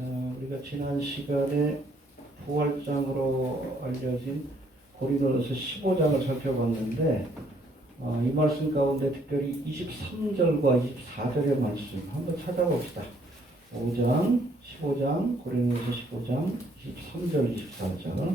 우리가 지난 시간에 부활장으로 알려진 고린도전서 15장을 살펴봤는데 이 말씀 가운데 특별히 23절과 24절의 말씀 한번 찾아봅시다. 15장, 고린도전서 15장, 23절, 24절.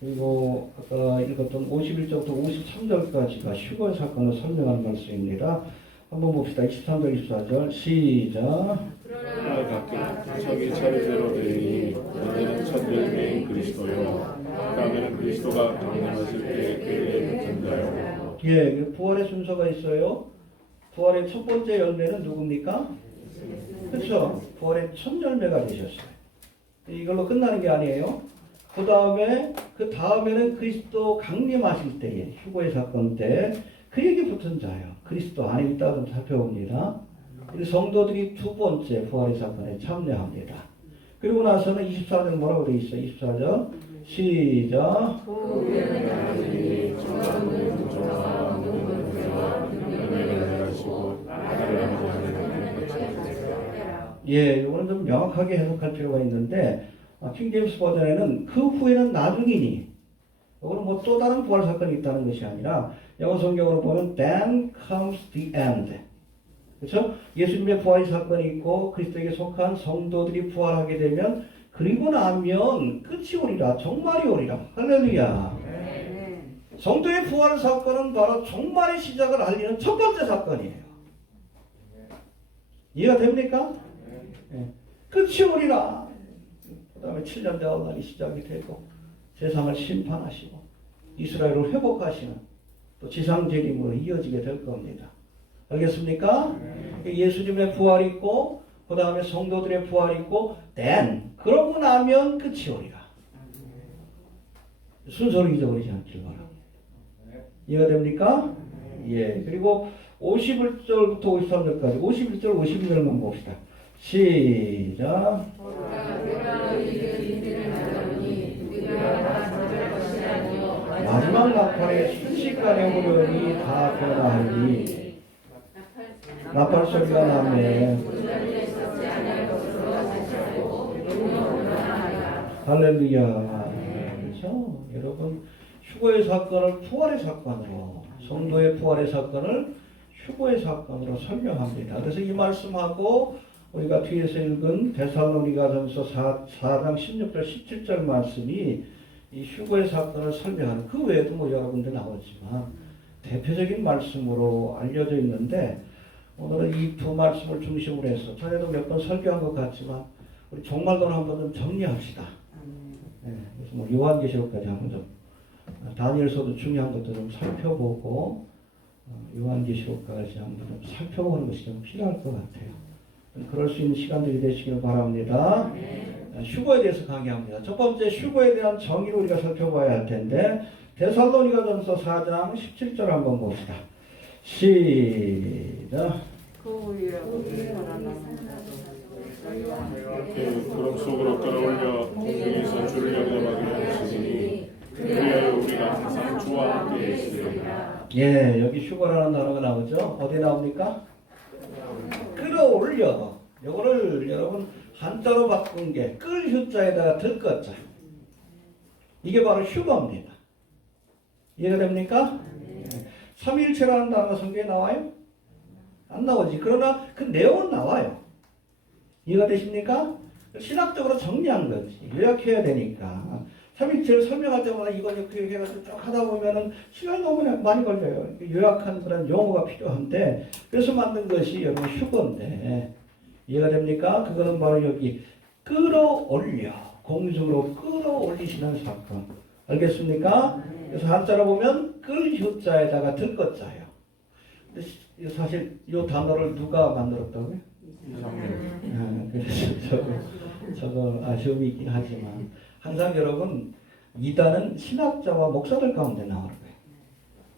그리고 아까 읽었던 51절부터 53절까지가 휴거의 사건을 설명하는 말씀입니다. 한번 봅시다. 23절, 24절 시작. 그러나 각각 자기 차례대로 되니 너희는 첫 열매인 그리스도요 다음에는 그리스도가 강림하실 때에 그에게 붙은 자요. 예, 부활의 순서가 있어요. 부활의 첫 번째 열매는 누굽니까? 그렇죠. 부활의 첫 열매가 되셨어요. 이걸로 끝나는 게 아니에요. 그 다음에는 그리스도 강림하실 때에 휴거의 사건 때 그에게 붙은 자요. 그리스도 안에 있다고 좀 살펴봅니다. 우리 성도들이 두 번째 부활의 사건에 참여합니다. 그리고 나서는 24절 뭐라고 되어 있어요? 24절 시작. 예, 이거는 좀 명확하게 해석할 필요가 있는데 킹제임스 버전에는 그 후에는 나중이니, 이거는 뭐 또 다른 부활 사건이 있다는 것이 아니라 영어 성경으로 보면 then comes the end. 그렇죠? 예수님의 부활 사건이 있고 그리스도에게 속한 성도들이 부활하게 되면 그리고 나면 끝이 오리라. 종말이 오리라. 할렐루야. 성도의 부활 사건은 바로 종말의 시작을 알리는 첫 번째 사건이에요. 이해가 됩니까? 네. 끝이 오리라. 그 다음에 7년 대환란이 시작이 되고 세상을 심판하시고 이스라엘을 회복하시는 또 지상재림으로 이어지게 될 겁니다. 알겠습니까? 예수님의 부활이 있고 그 다음에 성도들의 부활이 있고 then 그러고 나면 끝이 오리라. 순서를 잊어버리지 않길 바랍니다. 이해가 됩니까? 예. 그리고 51절부터 53절까지 51절 52절만 봅시다. 시작. 마지막 나팔에 순식간에 오려니 다 변하니 나팔 소리가 나네. 할렐루야. 그렇죠? 여러분 휴거의 사건을 부활의 사건으로, 성도의 부활의 사건을 휴거의 사건으로 설명합니다. 그래서 이 말씀하고 우리가 뒤에서 읽은 데살로니가전서 4장 16절 17절 말씀이 이 휴거의 사건을 설명하는, 그 외에도 뭐 여러 군데 나오지만 대표적인 말씀으로 알려져 있는데 오늘은 이 두 말씀을 중심으로 해서 전에도 몇 번 설교한 것 같지만 우리 종말론을 한번 좀 정리합시다. 네, 그래서 뭐 요한계시록까지 한번 좀 다니엘서도 중요한 것도 좀 살펴보고 요한계시록까지 한번 좀 살펴보는 것이 좀 필요할 것 같아요. 그럴 수 있는 시간들이 되시길 바랍니다. 휴거에 대해서 강의합니다. 첫 번째 휴거에 대한 정의를 우리가 살펴봐야 할 텐데 데살로니가전서 4장 17절 한번 봅시다. 시작. 구름 속으로 끌어올려 공중에서 주를 영접하게 하시니 그리하여 우리가 항상 주와 함께 있으리라. 예, 여기 휴거라는 단어가 나오죠. 어디 나옵니까? 끌어올려. 이거를 여러분 한자로 바꾼 게 끌 휴자에다가 득거자. 이게 바로 휴거입니다. 이해가 됩니까? 삼위일체라는 단어가 성경에 나와요? 안 나오지. 그러나 그 내용은 나와요. 이해가 되십니까? 신학적으로 정리한 거지. 요약해야 되니까. 삼위일체를 설명할 때마다 이거 해가지고 쭉 하다 보면은 시간이 너무 많이 걸려요. 요약한 그런 용어가 필요한데, 그래서 만든 것이 여러분 휴거인데, 이해가 됩니까? 그거는 바로 여기 끌어올려, 공중으로 끌어올리시는 사건. 알겠습니까? 그래서 한자로 보면 끌 휴자에다가 들것자예요. 근데 사실 이 단어를 누가 만들었다고요? 그래서 저거 아쉬움이 있긴 하지만 항상 여러분 이단은 신학자와 목사들 가운데 나오는 거예요.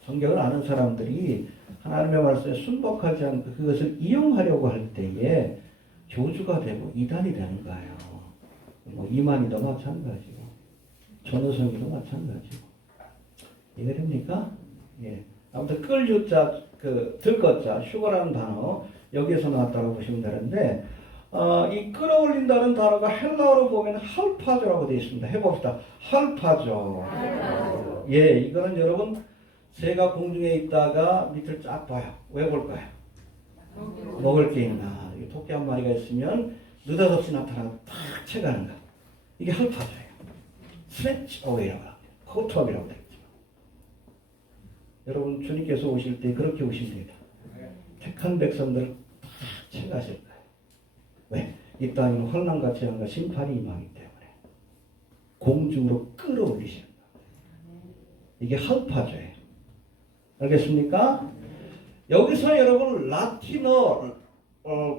성경을 아는 사람들이 하나님의 말씀에 순복하지 않고 그것을 이용하려고 할 때에 교주가 되고 이단이 되는 거예요. 뭐 이만희도 마찬가지고 전우성이도 마찬가지고. 이해됩니까? 예. 아무튼 끌유자, 들것자, 휴거라는 단어 여기에서 나왔다고 보시면 되는데 이 끌어올린다는 단어가 헬라어로 보면 할파조라고 되어 있습니다. 해봅시다. 할파조. 예, 이거는 여러분 새가 공중에 있다가 밑을 쫙 봐요. 왜 볼까요? 먹을 게 있나. 토끼 한 마리가 있으면 느닷없이 나타나서 탁 채가는 거. 이게 할파조예요. 스매치 어웨이라고 합니다. 코트업이라고 되어 있죠. 여러분 주님께서 오실 때 그렇게 오십니다. 택한 백성들을 탁 채가실 거예요. 왜? 이 땅에는 혼란과 재앙과 심판이 임하기 때문에 공중으로 끌어올리시는 거예요. 이게 할파조예요. 알겠습니까? 여기서 여러분 라틴어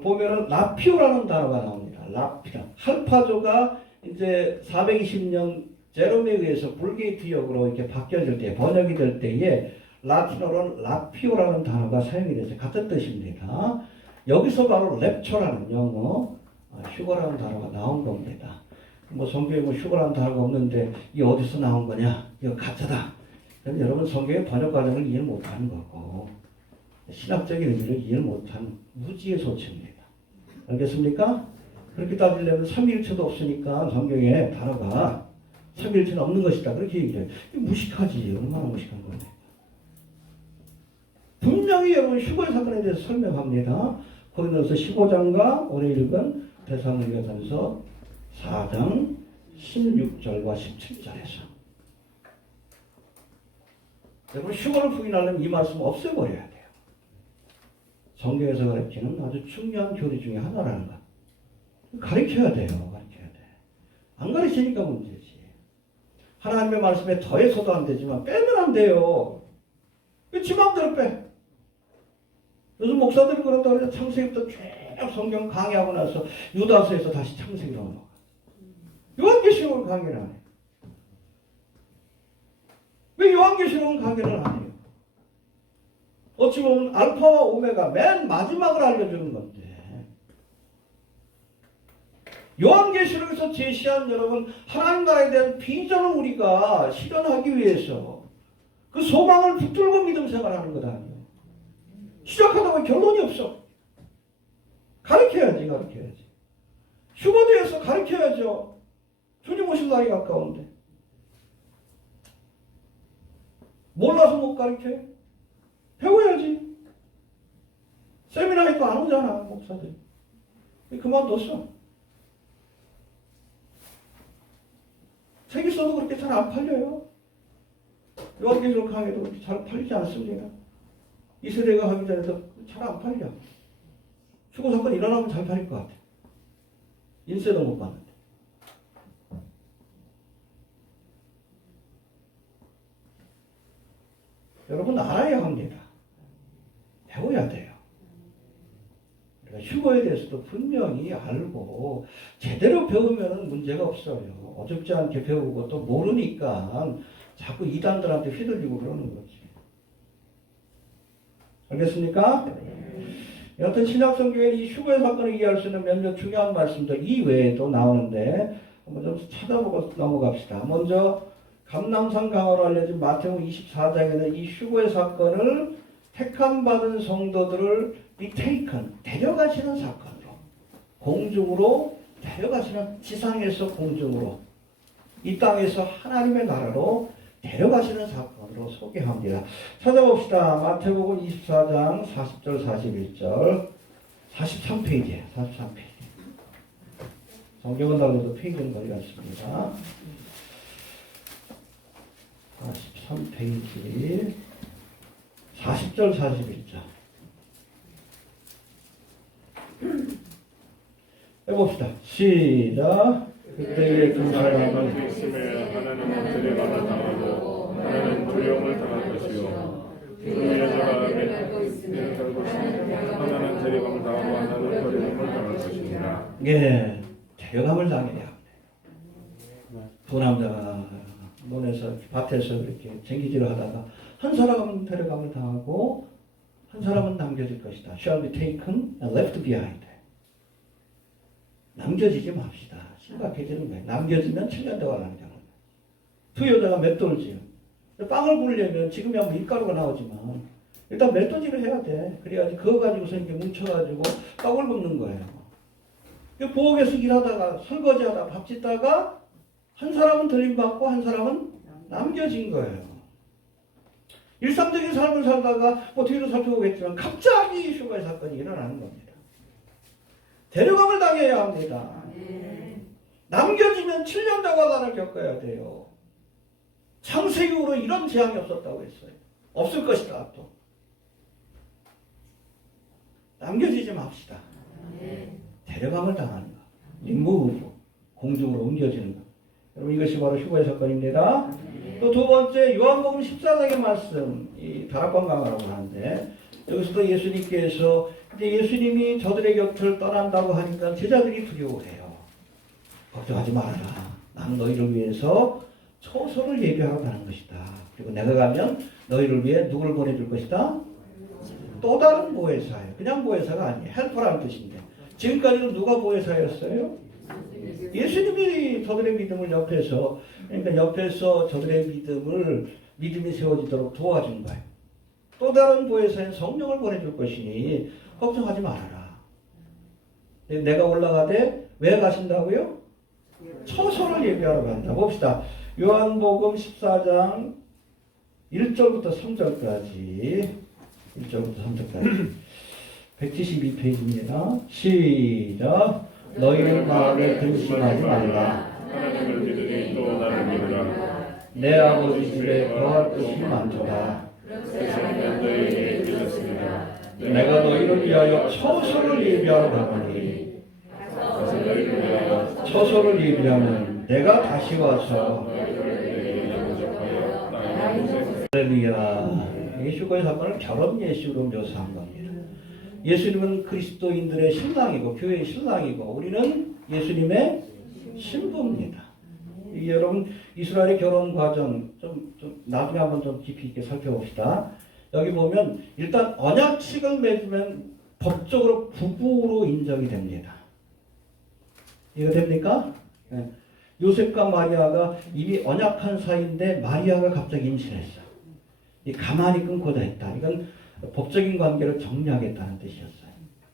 보면은 라피오라는 단어가 나옵니다. 라피오. 할파조가 이제 420년 제롬에 의해서 불게이트 역으로 이렇게 바뀌어질 때 번역이 될 때에 라틴어로는 라피오라는 단어가 사용이 되죠. 같은 뜻입니다. 여기서 바로 랩처라는 영어 휴거라는 단어가 나온 겁니다. 뭐 성경에 뭐 휴거라는 단어가 없는데 이게 어디서 나온 거냐? 이거 가짜다. 그럼 여러분 성경의 번역 과정을 이해를 못하는 거고 신학적인 의미를 이해를 못하는 무지의 소치입니다. 알겠습니까? 그렇게 따지려면 삼위일체도 없으니까 성경에 단어가 삼위일체는 없는 것이다. 그렇게 얘기해요. 무식하지. 얼마나 무식한 건데. 분명히 여러분 휴거의 사건에 대해서 설명합니다. 고린도서 15장과 오늘 읽은 데살로니가전서 4장 16절과 17절에서 여러분 휴거를 부인하려면 이 말씀 없애버려야 돼요. 성경에서 가르치는 아주 중요한 교리 중에 하나라는 것. 가르쳐야 돼요. 가르쳐야 돼. 안 가르치니까 문제지. 하나님의 말씀에 더해서도 안 되지만 빼면 안 돼요. 지 마음대로 빼. 요즘 목사들이 그런다 그래서 창세기부터 쭉 성경 강의하고 나서 유다서에서 다시 창세기로 넘어가. 요한계시록을 강의를 안 해. 왜 요한계시록은 강의를 안 해요? 어찌 보면 알파와 오메가 맨 마지막을 알려주는 건데 요한계시록에서 제시한 여러분 하나님 나라에 대한 비전을 우리가 실현하기 위해서 그 소망을 붙들고 믿음 생활하는 것 아니에요. 시작하다 보면 결론이 없어. 가르쳐야지. 휴거대에서 가르쳐야죠. 주님 오실 날이 가까운데. 몰라서 못 가르쳐요? 배워야지. 세미나에도 안 오잖아, 목사들. 그만뒀어. 책 있어도 그렇게 잘 안 팔려요. 요한계시록 강의도 그렇게 잘 팔리지 않습니다. 이 세대가 하기 전에도 잘 안 팔려. 휴거 사건 일어나면 잘 팔릴 것 같아. 인쇄도 못 받는데. 여러분 알아야 합니다. 배워야 돼요. 그러니까 휴거에 대해서도 분명히 알고 제대로 배우면 문제가 없어요. 어줍지 않게 배우고 또 모르니까 자꾸 이단들한테 휘둘리고 그러는 거지. 알겠습니까? 여하튼 신약 성경에 이 휴거의 사건을 이해할 수 있는 몇몇 중요한 말씀들 이외에도 나오는데 한번 좀 찾아보고 넘어갑시다. 먼저 감람산 강화로 알려진 마태복음 24장에는 이 휴거의 사건을 택함받은 성도들을 데려가시는 사건으로 공중으로 데려가시는 지상에서 공중으로 이 땅에서 하나님의 나라로 데려가시는 사건으로 소개합니다. 찾아봅시다. 마태복음 24장 40절 41절 43페이지에요. 43페이지. 성경은 달라도 페이지는 거의 같습니다. 43페이지 40절 41절 해봅시다. 시작. 그때에 두 사람은 있음에 하나는 데려감을 당하고 하나는 두려움을 당할 것이요 두 여자가 살고 있으면 하나는 데려감을 당하고 하나는 두려움을 당할 것입니다. 예, 데려감을 당해야 합니다. 두 남자가 논에서 밭에서 이렇게 쟁기질을 하다가 한 사람은 데려감을 당하고 한 사람은 남겨질 것이다. Shall be taken and left behind. 남겨지지 맙시다. 심각해지는 거예요. 남겨지면 7년 동안 남겨는 거예요. 두 여자가 맷돌질. 빵을 구우려면 지금이야 밀가루가 나오지만 일단 맷돌질을 해야 돼. 그래야지 그거 가지고서 이렇게 뭉쳐가지고 떡을 굽는 거예요. 부엌에서 일하다가 설거지하다 밥 짓다가 한 사람은 들림받고 한 사람은 남겨진 거예요. 일상적인 삶을 살다가 뭐 뒤로 살펴보겠지만 갑자기 슈가의 사건이 일어나는 겁니다. 데려감을 당해야 합니다. 남겨지면 7년 다과단을 겪어야 돼요. 창세기 후로 이런 재앙이 없었다고 했어요. 없을 것이다 또. 남겨지지 맙시다. 데려감을 당하는 것. 리무브, 공중으로 옮겨지는 것. 여러분 이것이 바로 슈가의 사건입니다. 또 두 번째 요한복음 14장의 말씀, 이 다락방 강화라고 하는데 여기서도 예수님께서 이제 예수님이 저들의 곁을 떠난다고 하니까 제자들이 두려워해요. 걱정하지 말아라. 나는 너희를 위해서 처소를 예비하러 가는 것이다. 그리고 내가 가면 너희를 위해 누구를 보내줄 것이다? 또 다른 보혜사예요. 그냥 보혜사가 아니에요. 헬퍼라는 뜻인데 지금까지는 누가 보혜사였어요? 예수님이 저들의 믿음을 옆에서, 그러니까 옆에서 저들의 믿음이 세워지도록 도와준 거예요. 또 다른 보혜사인 성령을 보내줄 것이니 걱정하지 말아라. 내가 올라가되 왜 가신다고요? 처소를 예비하러 간다. 봅시다. 요한복음 14장 1절부터 3절까지 1절부터 3절까지 172페이지입니다. 시작. 너희는 마음에 근심하지 말라. 하나님을 믿으니 또 나를 믿으라. 내 아버지 집에 거할 곳이 많도다. 세상은 너희에게 믿었습니다. 내가 너희를 위하여 처소를 예비하러 가노니 처소를 예비하면 내가 다시 와서 할렐루야. 이 슈가의 사건을 결혼 예식으로 묘사한 겁니다. 예수님은 그리스도인들의 신랑이고 교회의 신랑이고 우리는 예수님의 신부입니다. 여러분 이스라엘의 결혼 과정 좀 나중에 한번 좀 깊이 있게 살펴봅시다. 여기 보면 일단 언약식을 맺으면 법적으로 부부로 인정이 됩니다. 이해가 됩니까? 네. 요셉과 마리아가 이미 언약한 사이인데 마리아가 갑자기 임신했어. 가만히 끊고자 했다. 이건 법적인 관계를 정리하겠다는 뜻이었어요.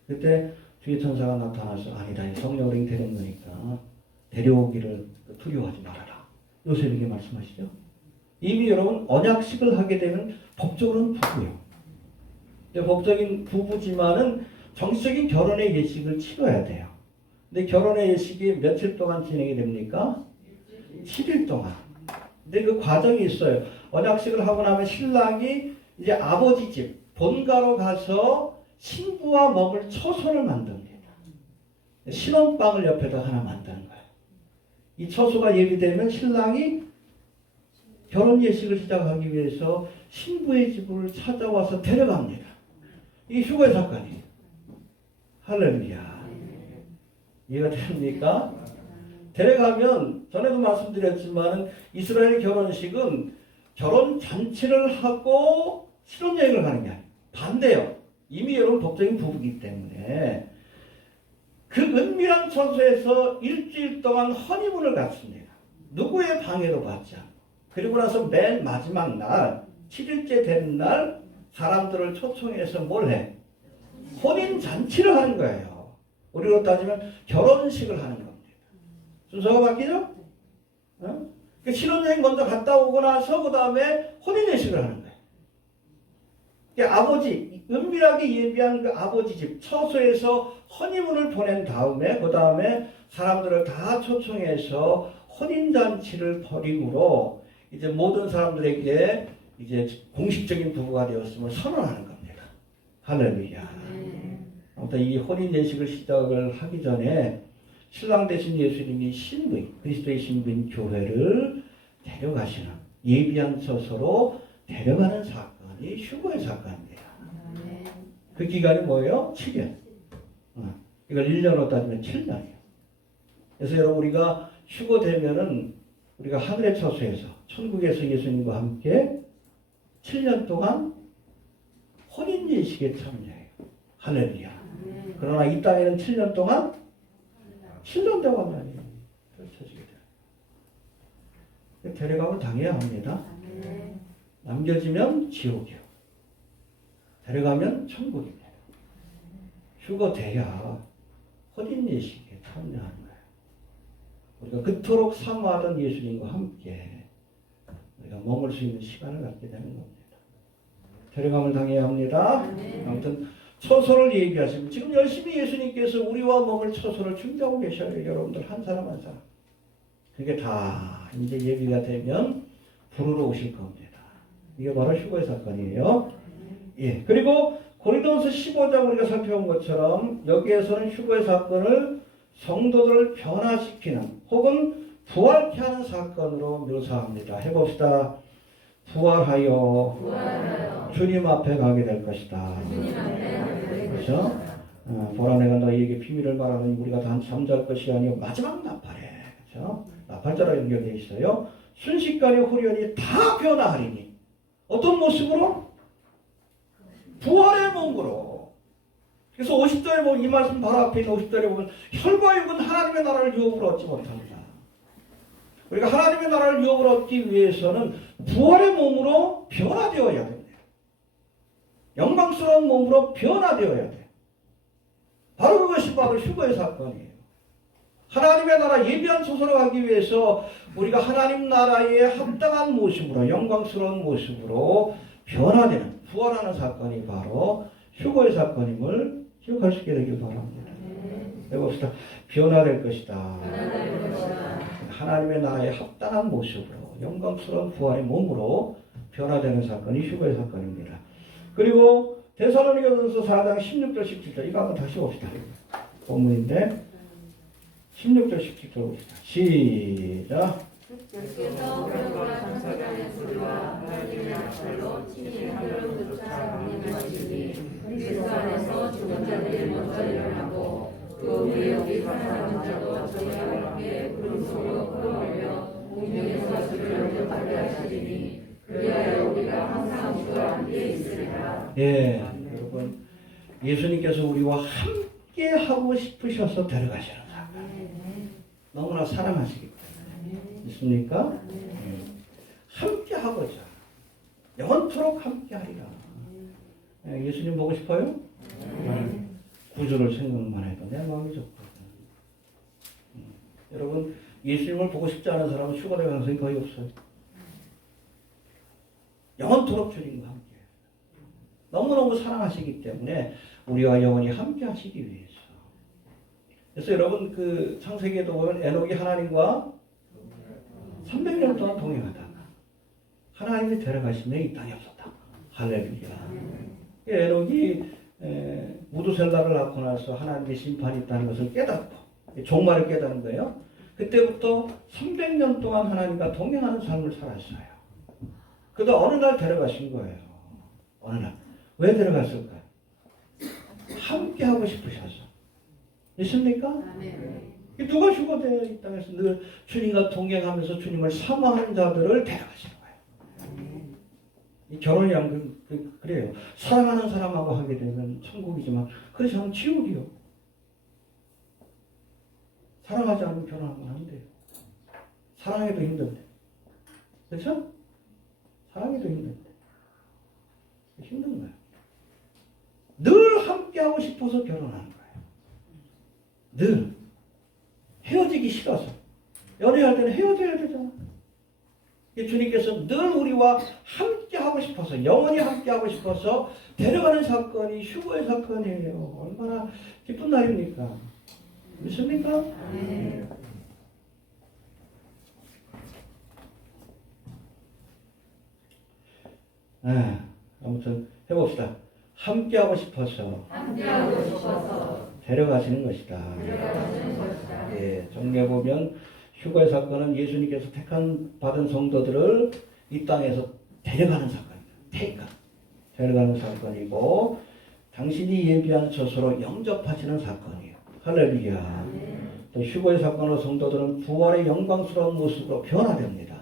그때 주의 천사가 나타나서 아니다. 성령으로 잉태된 거니까 데려오기를 두려워하지 말아라. 요셉에게 말씀하시죠. 이미 여러분 언약식을 하게 되면 법적으로는 부부예요. 법적인 부부지만은 정식적인 결혼의 예식을 치러야 돼요. 근데 결혼의 예식이 며칠 동안 진행이 됩니까? 7일 동안. 근데 그 과정이 있어요. 언약식을 하고 나면 신랑이 이제 아버지 집 본가로 가서 신부와 먹을 처소를 만듭니다. 신혼방을 옆에다 하나 만드는 거예요. 이 처소가 예비되면 신랑이 결혼 예식을 시작하기 위해서 신부의 집을 찾아와서 데려갑니다. 이 슈가의 사건이에요. 할렐루야. 이해가 됩니까? 데려가면 전에도 말씀드렸지만 이스라엘 결혼식은 결혼 잔치를 하고 신혼여행을 가는 게 아니에요. 반대요. 이미 여러분 법적인 부부이기 때문에 그 은밀한 처소에서 일주일 동안 허니문을 갖습니다. 누구의 방해도 받지 않고. 그리고 나서 맨 마지막 날 7일째 되는 날 사람들을 초청해서 뭘 해? 혼인잔치를 하는 거예요. 우리로 따지면 결혼식을 하는 겁니다. 순서가 바뀌죠? 신혼여행 먼저 갔다 오고 나서 그 다음에 혼인예식을 하는 거예요. 아버지, 은밀하게 예비한 그 아버지 집 처소에서 허니문을 보낸 다음에 그 다음에 사람들을 다 초청해서 혼인잔치를 벌이므로 이제 모든 사람들에게 이제 공식적인 부부가 되었음을 선언하는 겁니다. 할렐루야. 아무튼 이 혼인예식을 시작을 하기 전에 신랑 되신 예수님이 신부인, 그리스도의 신부인 교회를 데려가시는 예비한 처소로 데려가는 사건이 슈가의 사건입니다. 그 기간이 뭐예요? 7년. 이걸 1년으로 따지면 7년이에요. 그래서 여러분 우리가 휴거되면은 우리가 하늘의 처소에서 천국에서 예수님과 함께 7년 동안 혼인예식에 참여해요. 할렐루야. 그러나 이 땅에는 7년 동안 7년 동안만이 펼쳐지게 돼요. 데려감을 당해야 합니다. 남겨지면 지옥이요. 데려가면 천국입니다. 휴거돼야 혼인 예식에 참여하는 거예요. 우리가 그토록 사모하던 예수님과 함께 우리가 머물 수 있는 시간을 갖게 되는 겁니다. 데려감을 당해야 합니다. 아무튼 처소를 얘기하시면 지금 열심히 예수님께서 우리와 머물 처소를 준비하고 계셔요. 여러분들 한 사람 한 사람. 그게 다 이제 예비가 되면 부르러 오실 겁니다. 이게 바로 휴거의 사건이에요. 예. 그리고 고린도서 15장 우리가 살펴본 것처럼 여기에서는 휴거의 사건을 성도들을 변화시키는 혹은 부활케 하는 사건으로 묘사합니다. 해봅시다. 부활하여 주님 앞에 가게 될 것이다. 그렇죠? 보라 내가 너희에게 비밀을 말하는 우리가 단 잠잘 것이 아니요 마지막 나팔에 그렇죠? 나팔자로 연결되어 있어요. 순식간에 후련히 다 변화하리니 어떤 모습으로? 부활의 몸으로. 그래서 50절에 보면 이 말씀 바로 앞에 있는 50절에 보면 혈과 육은 하나님의 나라를 유업으로 얻지 못합니다. 우리가 하나님의 나라를 유업으로 얻기 위해서는 부활의 몸으로 변화되어야 됩니다. 영광스러운 몸으로 변화되어야 돼요. 바로 그것이 바로 휴거의 사건이에요. 하나님의 나라 예비한 소설을 가기 위해서 우리가 하나님 나라에 합당한 모습으로 영광스러운 모습으로 변화되는 부활하는 사건이 바로 휴거의 사건임을 기억할 수 있게 되길 바랍니다. 해봅시다. 변화될 것이다. 하나님의 나라에 합당한 모습으로 영광스러운 부활의 몸으로 변화되는 사건이 휴거의 사건입니다. 그리고 데살로니가전서 4장 16절 17절 이거 한번 다시 봅시다. 본문인데 16절 17절 봅시다. 시작. 주께서 회오라 천사장의 소리와 하나님의 나팔로 친히 하늘로 쫓아 강림하시니 그리스도 안에서 죽은 자들이 먼저 일어나고 그 위에 우리 살아남은 자도 저희와 함께 구름 속으로 끌어올려 공중에서 주를 영접하게 하시리니 그리하여 우리가 항상 주와 함께 있으리라. 예, 여러분 예수님께서 우리와 함께 하고 싶으셔서 데려가시는 사람. 너무나 사랑하시기 때문에. 있습니까? 함께 하고자. 영원토록 함께 하리라. 예수님 보고 싶어요? 구주를 생각만 해도 내 마음이 좋거든. 여러분 예수님을 보고 싶지 않은 사람은 휴가될 가능성이 거의 없어요. 영원토록 주님과 함께. 너무너무 사랑하시기 때문에 우리와 영원히 함께 하시기 위해서. 그래서 여러분 그 창세기에도 보면 에녹이 하나님과 300년 동안 동행하다가 하나님이 데려가시면 이 땅에 없었다. 할렐루야. 에녹이 무두셀라를 낳고 나서 하나님의 심판이 있다는 것을 깨닫고 종말을 깨닫는 거예요. 그때부터 300년 동안 하나님과 동행하는 삶을 살았어요. 그러다 어느 날 데려가신 거예요. 어느 날. 왜 데려갔을까요? 함께 하고 싶으셔서. 있습니까? 누가 휴거되어 이 땅에서 늘 주님과 동행하면서 주님을 사모하는 자들을 데려가시는 거예요. 이 결혼이란 그래요. 사랑하는 사람하고 하게 되면 천국이지만 그렇지 않으면 지옥이요. 사랑하지 않으면 결혼하면 안 돼요. 사랑해도 힘든데. 그렇죠? 사랑해도 힘든데. 힘든 거예요. 늘 함께하고 싶어서 결혼하는 거예요. 늘. 헤어지기 싫어서. 연애할 때는 헤어져야 되잖아. 주님께서 늘 우리와 함께하고 싶어서, 영원히 함께하고 싶어서 데려가는 사건이 휴거의 사건이에요. 얼마나 기쁜 날입니까? 믿습니까? 네. 아무튼 해봅시다. 함께하고 싶어서 데려가시는 것이다. 예, 정리해 보면 휴거의 사건은 예수님께서 받은 성도들을 이 땅에서 데려가는 사건입니다. 데려가는 사건이고 당신이 예비한 처소로 영접하시는 사건이에요. 할렐루야. 또 휴거의 사건으로 성도들은 부활의 영광스러운 모습으로 변화됩니다.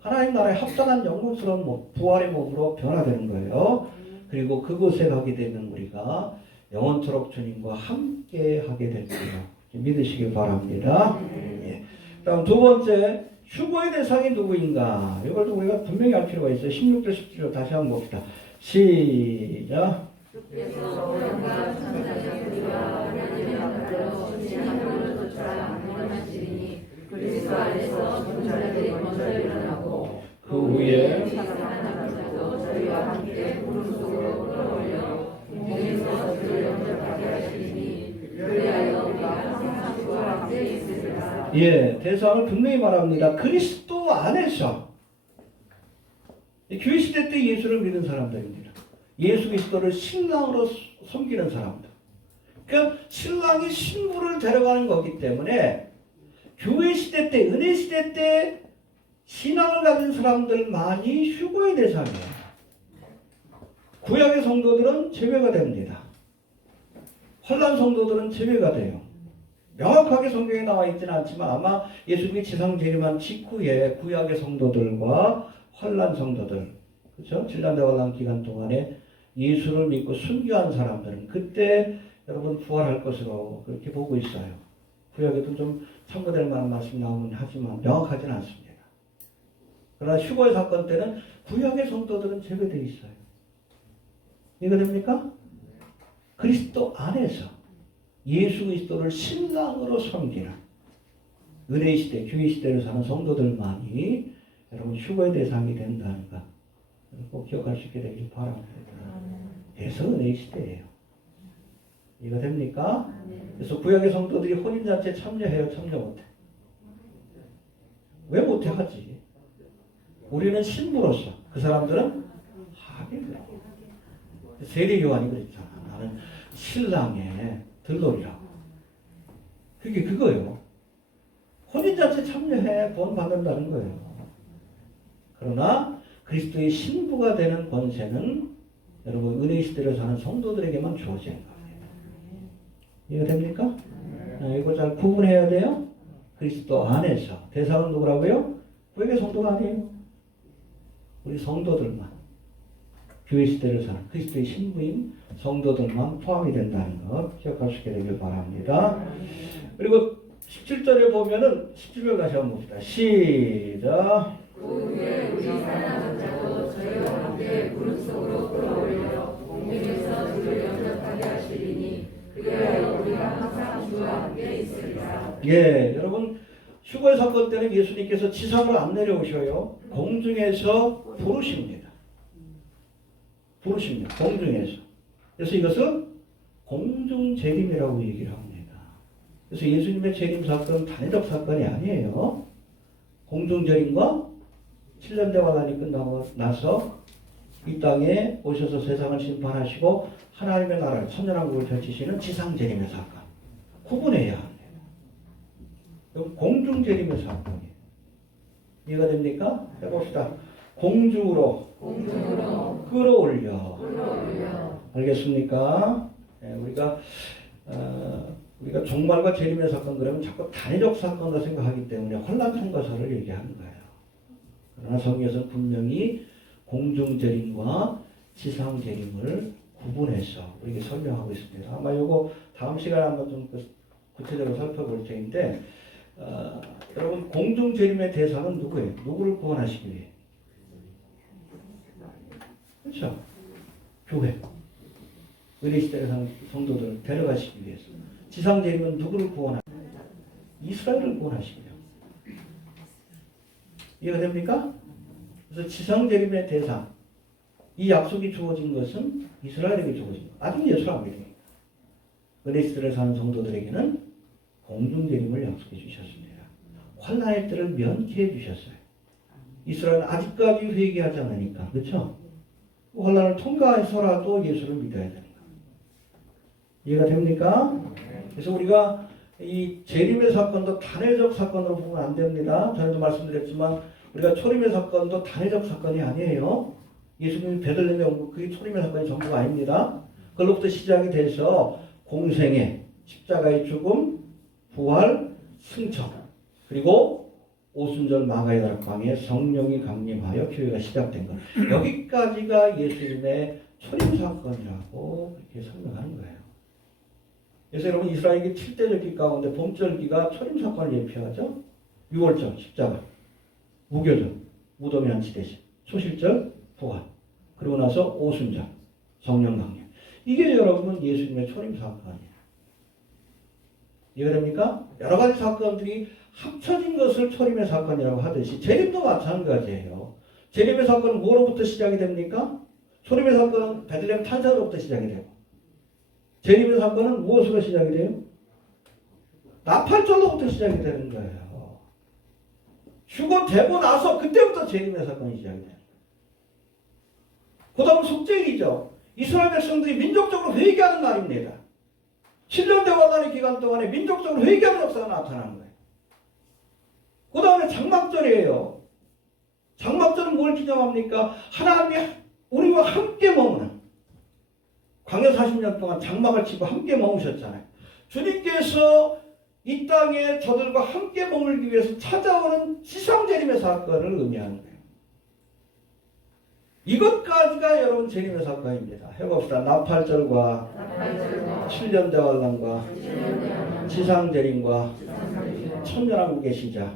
하나님 나라에 합당한 영광스러운 부활의 몸으로 변화되는 거예요. 그리고 그곳에 가게 되면 우리가 영원토록 주님과 함께 하게 될 거예요. 믿으시길 바랍니다. 예. 다음 두 번째, 휴거의 대상이 누구인가? 이걸 우리가 분명히 알 필요가 있어요. 16절 17절 다시 한번 봅시다. 시작. 주께서 온갖 천사의 소리와 하나님의 나라로 친히 하늘을 쫓아 일어나시리니 그리스도 안에서 죽은 자들이 먼저 일어나고 그 후에 살아난 자도 저희와 함께 구름 속으로 끌어올려 공중에서 주를 영접하게 하시리니 그리하여 우리가 항상 주와 함께 있으리라. 예, 대상을 분명히 말합니다. 그리스도 안에서 교회 시대 때 예수를 믿은 사람들입니다. 예수 그리스도를 신랑으로 섬기는 사람들. 그러니까 신랑이 신부를 데려가는 거기 때문에 교회 시대 때, 은혜 시대 때 신앙을 가진 사람들만이 휴거의 대상이에요. 구약의 성도들은 제외가 됩니다. 혼란 성도들은 제외가 돼요. 명확하게 성경에 나와 있지는 않지만 아마 예수님이 지상 재림한 직후에 구약의 성도들과 혼란 성도들, 그렇죠? 7년 대환란 기간 동안에 예수를 믿고 순교한 사람들은 그때 여러분 부활할 것으로 그렇게 보고 있어요. 구약에도 좀 참고될 만한 말씀이 나오긴 하지만 명확하지는 않습니다. 그러나 휴거의 사건 때는 구약의 성도들은 제외되어 있어요. 이해가 됩니까? 그리스도 안에서 예수 그리스도를 신랑으로 섬기는 은혜의 시대, 교회 시대를 사는 성도들만이 여러분 휴거의 대상이 된다는 것 꼭 기억할 수 있게 되길 바랍니다. 그래서 은혜의 시대예요. 이해가 됩니까? 그래서 구약의 성도들이 혼인잔치에 참여해요? 참여 못해? 왜 못해? 하지. 우리는 신부로서 그 사람들은 하객이라고. 세례 요한이 그랬잖아. 나는 신랑의 들러리라고. 그게 그거예요. 혼인잔치에 참여해 구원 받는다는 거예요. 그러나 그리스도의 신부가 되는 권세는 여러분 은혜의 시대를 사는 성도들에게만 주어지는 겁니다. 이해가 됩니까? 이거 잘 구분해야 돼요. 그리스도 안에서 대상은 누구라고요? 구약의 성도가 아니에요. 우리 성도들만 교회 시대를 사는 그리스도의 신부인 성도들만 포함이 된다는 것 기억할 수 있게 되길 바랍니다. 그리고 17절에 보면은 17절 다시 한번 봅시다. 시작. 그 후에 우리 살아남은 자도 저희와 함께 구름 속으로 끌어올려 공중에서 주를 영접하게 하시리니 그리하여 우리가 항상 주와 함께 있으리라. 예, 여러분 휴거의 사건 때는 예수님께서 지상으로 안 내려오셔요. 공중에서 부르십니다. 부르십니다. 공중에서. 그래서 이것을 공중 재림이라고 얘기를 합니다. 그래서 예수님의 재림 사건은 단회적 사건이 아니에요. 공중 재림과 7년 대환란이 끝나고 나서 이 땅에 오셔서 세상을 심판하시고 하나님의 나라를 천년왕국을 펼치시는 지상 재림의 사건. 구분해야 합니다. 공중 재림의 사건이에요. 이해가 됩니까? 해봅시다. 공중으로 끌어올려. 알겠습니까? 네, 우리가 종말과 재림의 사건 그러면 자꾸 단회적 사건으로 생각하기 때문에 혼란 통과사를 얘기하는 거예요. 그러나 성경에서는 분명히 공중 재림과 지상 재림을 구분해서 우리에게 설명하고 있습니다. 아마 이거 다음 시간에 한번 좀 구체적으로 살펴볼 텐데 여러분 공중 재림의 대상은 누구예요? 누구를 구원하시기 위해? 그렇죠? 교회. 은혜 시대에 사는 성도들을 데려가시기 위해서. 지상 재림은 누구를 구원하시기 위해? 이스라엘을 구원하시기 위해. 이해가 됩니까? 그래서 지상 재림의 대상. 이 약속이 주어진 것은 이스라엘에게 주어진 것. 아직 예수를 안 믿습니다. 은혜 시대를 사는 성도들에게는 공중 재림을 약속해 주셨습니다. 환난의 때를 면케해 주셨어요. 이스라엘은 아직까지 회개하지 않으니까. 그렇죠? 환난을 통과해서라도 예수를 믿어야 됩니다. 이해가 됩니까? 그래서 우리가 이 재림의 사건도 단회적 사건으로 보면 안 됩니다. 전에도 말씀드렸지만 우리가 초림의 사건도 단회적 사건이 아니에요. 예수님이 베들레헴에 온 거 그게 초림의 사건이 전부가 아닙니다. 그걸로부터 시작이 돼서 공생애, 십자가의 죽음, 부활, 승천, 그리고 오순절 마가의 다락방에 성령이 강림하여 교회가 시작된 것. 여기까지가 예수님의 초림 사건이라고 그렇게 설명하는 거예요. 그래서 여러분 이스라엘의 7대절기 가운데 봄절기가 초림 사건을 예표하죠. 6월절 십자가, 무교절 무덤의 안치 대신, 초실절 부활, 그리고 나서 오순절 성령 강림. 이게 여러분 예수님의 초림 사건이에요. 이해됩니까? 여러 가지 사건들이 합쳐진 것을 초림의 사건이라고 하듯이 재림도 마찬가지예요. 재림의 사건은 뭐로부터 시작이 됩니까? 초림의 사건은 베들레헴 탄생으로부터 시작이 되고 재림의 사건은 무엇으로 시작이 돼요? 나팔절로부터 시작이 되는 거예요. 휴거되고 나서 그때부터 재림의 사건이 시작이 돼요. 그 다음 속죄일이죠. 이스라엘 백성들이 민족적으로 회개하는 날입니다. 7년 대환란의 기간 동안에 민족적으로 회개하는 역사가 나타나는 거예요. 그 다음에 장막절이에요. 장막절은 뭘 기념합니까? 하나님이 우리와 함께 머무는 광야 40년 동안 장막을 치고 함께 머무셨잖아요. 주님께서 이 땅에 저들과 함께 머물기 위해서 찾아오는 지상재림의 사건을 의미하는 거예요. 이것까지가 여러분 재림의 사건입니다. 해봅시다. 나팔절과 7년 대환란과 지상재림과 천년왕국의 시작.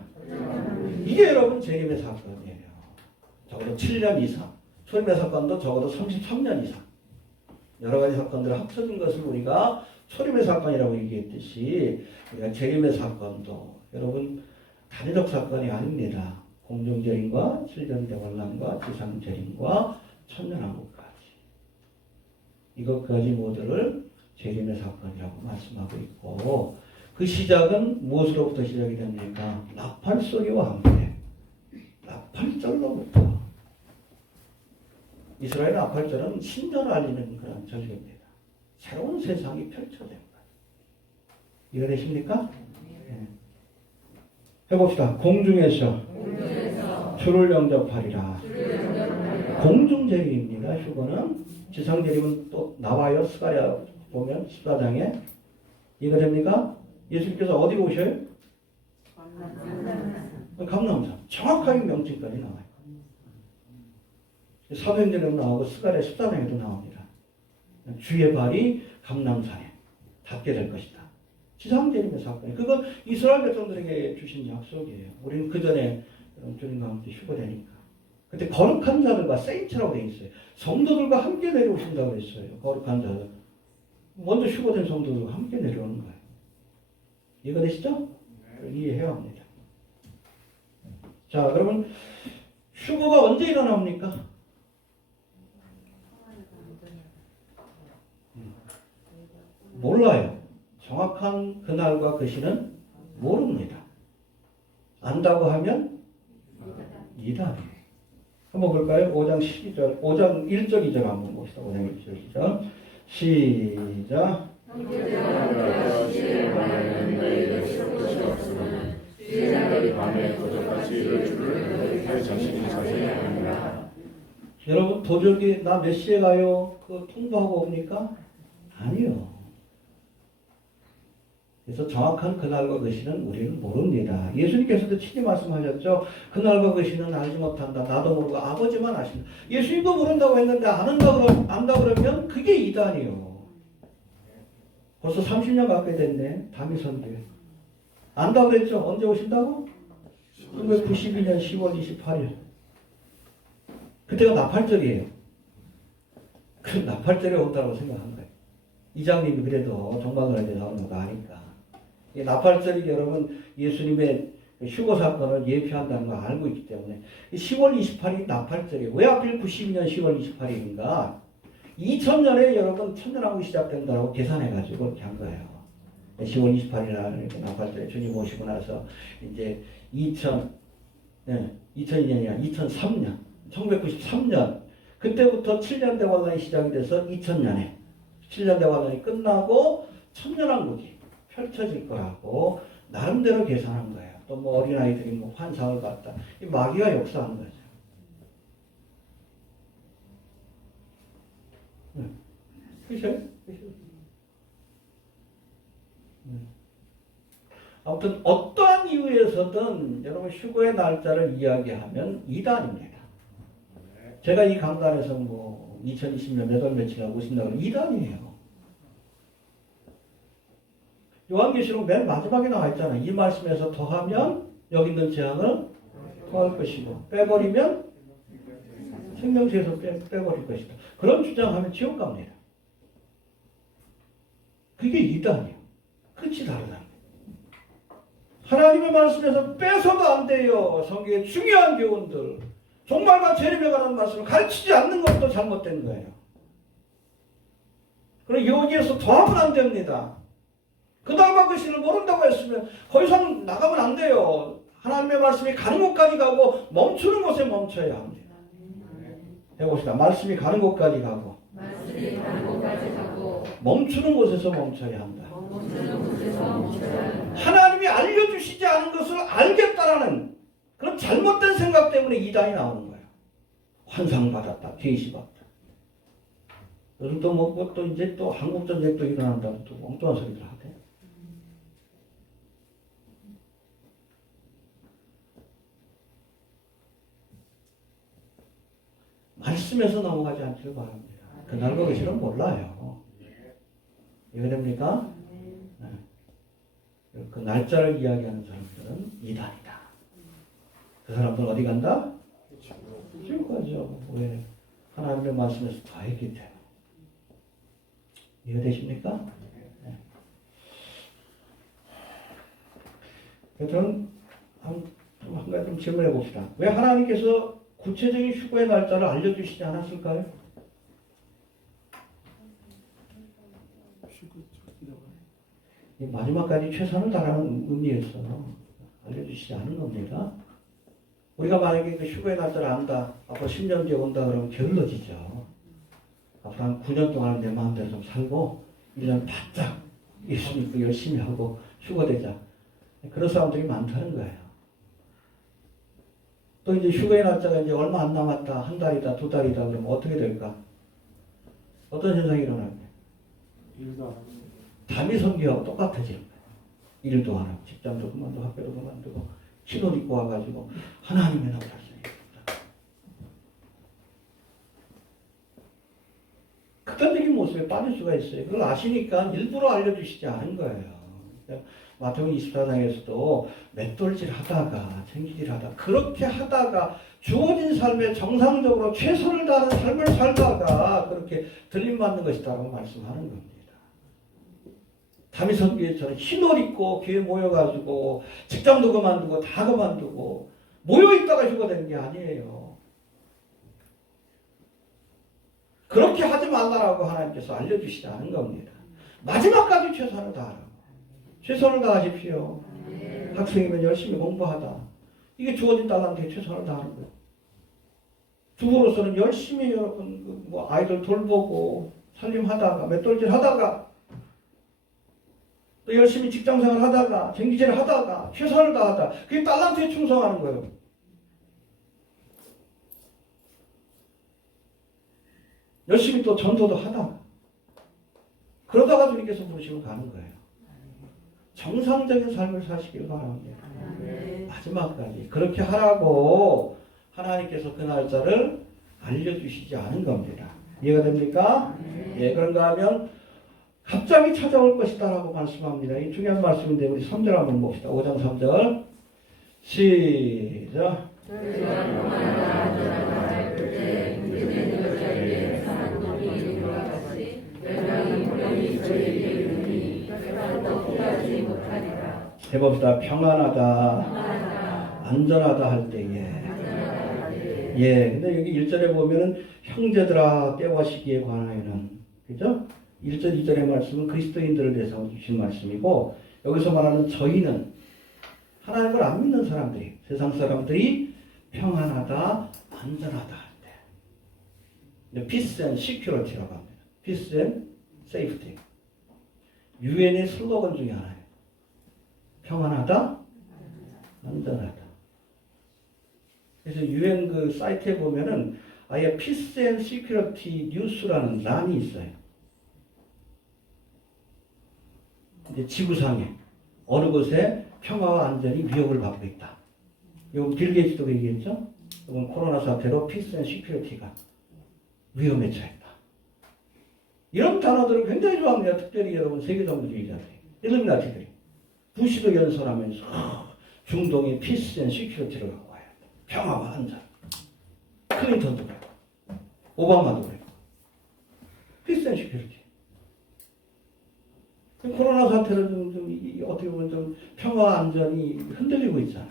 이게 여러분 재림의 사건이에요. 적어도 7년 이상. 초림의 사건도 적어도 33년 이상. 여러 가지 사건들을 합쳐진 것을 우리가 초림의 사건이라고 얘기했듯이 우리가 재림의 사건도 여러분 단회적 사건이 아닙니다. 공중재림과 7년 대환란과 지상재림과 천년왕국까지 이것까지 모두를 재림의 사건이라고 말씀하고 있고 그 시작은 무엇으로부터 시작이 됩니까? 나팔 소리와 함께 나팔절로부터. 이스라엘 나팔절은 신전을 알리는 그런 절기입니다. 새로운 세상이 펼쳐진 거예요. 이해되십니까? 네. 해봅시다. 공중에서 주를 영접하리라. 공중재림입니다. 휴거는. 지상재림은 또 나와요. 스가랴 보면 14장에. 이해가 됩니까? 예수님께서 어디로 오셔요? 감람산. 정확하게 명칭까지 나와요. 사도행전에도 나오고 스가랴 14장에도 나옵니다. 주의 발이 감람산에 닿게 될 것이다. 지상재림의 사건. 그건 이스라엘 백성들에게 주신 약속이에요. 우리는 그 전에 주님과 함께 휴거되니까. 그때 거룩한 자들과 세인츠라고 되어 있어요. 성도들과 함께 내려오신다고 했어요. 거룩한 자들. 먼저 휴거된 성도들과 함께 내려오는 거예요. 이해가 되시죠? 이해해야 합니다. 자, 그러면 휴거가 언제 일어납니까? 몰라요. 정확한 그날과 그 시는 모릅니다. 안다고 하면 이단이에요. 한번 볼까요? 5장 12절, 5장 1절 2절 한번 봅시다. 5장 1절 2절 시작. 여러분 도적이 나 몇 시에 가요? 그 통보하고 옵니까? 아니요. 그래서 정확한 그날과 그 시는 우리는 모릅니다. 예수님께서도 친히 말씀하셨죠. 그날과 그 시는 알지 못한다. 나도 모르고 아버지만 아신다. 예수님도 모른다고 했는데 안다 그러면 그게 이단이요. 벌써 30년 가까이 됐네. 담임 선교. 안다고 그랬죠. 언제 오신다고? 1992년 10월 28일. 그때가 나팔절이에요. 그 나팔절에 온다고 생각한 거예요. 이장님이 그래도 종방을에 나오는 거 아니까. 이 나팔절이 여러분 예수님의 휴거 사건을 예표한다는 걸 알고 있기 때문에 10월 28일이 나팔절이에요. 왜 하필 92년 10월 28일인가? 2000년에 여러분 천년왕국이 시작된다고 계산해가지고 이렇게 한 거예요. 10월 28일 날 나팔절에 주님 오시고 나서 이제 2002년이야 2003년 1993년 그때부터 7년 대환란이 시작이 돼서 2000년에 7년 대환란이 끝나고 천년왕국이 펼쳐질 거라고 나름대로 계산한 거예요. 또 뭐 어린아이들이 뭐 환상을 봤다. 이 마귀가 역사하는 거죠. 그렇죠? 아무튼 어떠한 이유에서든 여러분 휴거의 날짜를 이야기하면 이단입니다. 제가 이 강단에서 뭐 2020년 몇 월 며칠 하고 오신다고 하면 이단이에요. 요한계시록 맨 마지막에 나와 있잖아요. 이 말씀에서 더하면 여기 있는 재앙을 더할 것이고 빼버리면 생명수에서 빼버릴 것이다. 그런 주장하면 지옥 갑니다. 그게 이단이에요. 그렇지 다르다. 하나님의 말씀에서 빼서도 안 돼요. 성경의 중요한 교훈들. 종말과 재림에 관한 말씀을 가르치지 않는 것도 잘못된 거예요. 그리고 여기에서 더하면 안 됩니다. 그달과 그 신을 모른다고 했으면 더 이상 나가면 안 돼요. 하나님의 말씀이 가는 곳까지 가고 멈추는 곳에 멈춰야 합니다. 해봅시다. 말씀이 가는 곳까지 가고 말씀이 가는 곳까지 가고 멈추는 곳에서 멈춰야 한다. 멈추는 곳에서 멈춰야 한다. 하나님이 알려주시지 않은 것을 알겠다라는 그런 잘못된 생각 때문에 이단이 나오는 거예요. 환상받았다, 계시받다. 요즘 또 이제 또 한국전쟁도 일어난다고 또 엉뚱한 소리를 하대. 말씀에서 넘어가지 않기를 바랍니다. 그날과 그 시는 몰라요. 이해됩니까? 네. 그 날짜를 이야기하는 사람들은 이단이다. 그 사람들은 어디 간다? 지옥가죠. 왜? 하나님의 말씀에서 다 했기 때문에. 이해되십니까? 네. 저는 한 가지 좀 질문해 봅시다. 왜 하나님께서 구체적인 휴거의 날짜를 알려주시지 않았을까요? 마지막까지 최선을 다하는 의미에서 알려주시지 않은 겁니다. 우리가 만약에 그 휴거의 날짜를 안다, 앞으로 10년 뒤에 온다 그러면 게을러지죠. 앞으로 한 9년 동안 내 마음대로 좀 살고 1년 바짝 예수 믿고 열심히 하고 휴거되자. 그런 사람들이 많다는 거예요. 또 이제 휴거의 날짜가 이제 얼마 안 남았다, 한 달이다, 두 달이다 그러면 어떻게 될까? 어떤 현상이 일어날까요? 담이 선교하고 똑같아지는 거예요. 일도 안 하고, 직장도 그만두고, 학교도 그만두고, 신옷 입고 와가지고, 하나님의 나라를 살겠다. 극단적인 모습에 빠질 수가 있어요. 그걸 아시니까 일부러 알려주시지 않은 거예요. 마태복음 24장에서도 맷돌질 하다가, 챙기질 하다가, 그렇게 하다가, 주어진 삶에 정상적으로 최선을 다하는 삶을 살다가, 그렇게 들림받는 것이다라고 말씀하는 겁니다. 다윗 선교회처럼 흰옷 입고 교회 모여가지고 직장도 그만두고 다 그만두고 모여있다가 휴거되는 게 아니에요. 그렇게 하지 말라라고 하나님께서 알려주시지 않은 겁니다. 마지막까지 최선을 다하라고. 최선을 다하십시오. 학생이면 열심히 공부하다. 이게 주어진 딸한테 최선을 다하는 거예요. 주부로서는 열심히 여러분 뭐 아이들 돌보고 살림하다가 맷돌질 하다가 또 열심히 직장생활 하다가 전기질 하다가 최선을 다하다. 그게 달란트에 충성하는 거예요. 열심히 또 전도도 하다가 그러다가 주님께서 부르시고 가는 거예요. 정상적인 삶을 사시길 바랍니다. 마지막까지 그렇게 하라고 하나님께서 그 날짜를 알려주시지 않은 겁니다. 이해가 됩니까? 예, 그런가 하면 갑자기 찾아올 것이다 라고 말씀합니다. 이 중요한 말씀인데 우리 3절 한번 봅시다. 5장 3절 시작. 해봅시다. 평안하다, 안전하다 할 때에. 예, 근데 여기 1절에 보면은 형제들아 깨워시기에 관하여는, 그죠? 1절, 2절의 말씀은 그리스도인들을 대해서 주신 말씀이고, 여기서 말하는 저희는 하나님을 안 믿는 사람들이, 세상 사람들이 평안하다, 안전하다 할 때. Peace and Security라고 합니다. Peace and Safety. 유엔의 슬로건 중에 하나예요. 평안하다, 안전하다. 그래서 유엔 그 사이트에 보면은 아예 Peace and Security News라는 란이 있어요. 이제 지구상에 어느 곳에 평화와 안전이 위협을 받고 있다. 이건 빌 게이츠도 얘기했죠. 이건 코로나 사태로 Peace and Security가 위험에 처했다. 이런 단어들을 굉장히 좋아합니다. 특별히 여러분 세계정부주의자들이, 일루미나티들이. 부시도 연설하면서 중동의 Peace and Security를 갖고 와야 한다. 평화와 안전. 클린턴도 그래요. 오바마도 그래요. Peace and Security. 코로나 사태로 어떻게 보면 좀 평화 안전이 흔들리고 있잖아.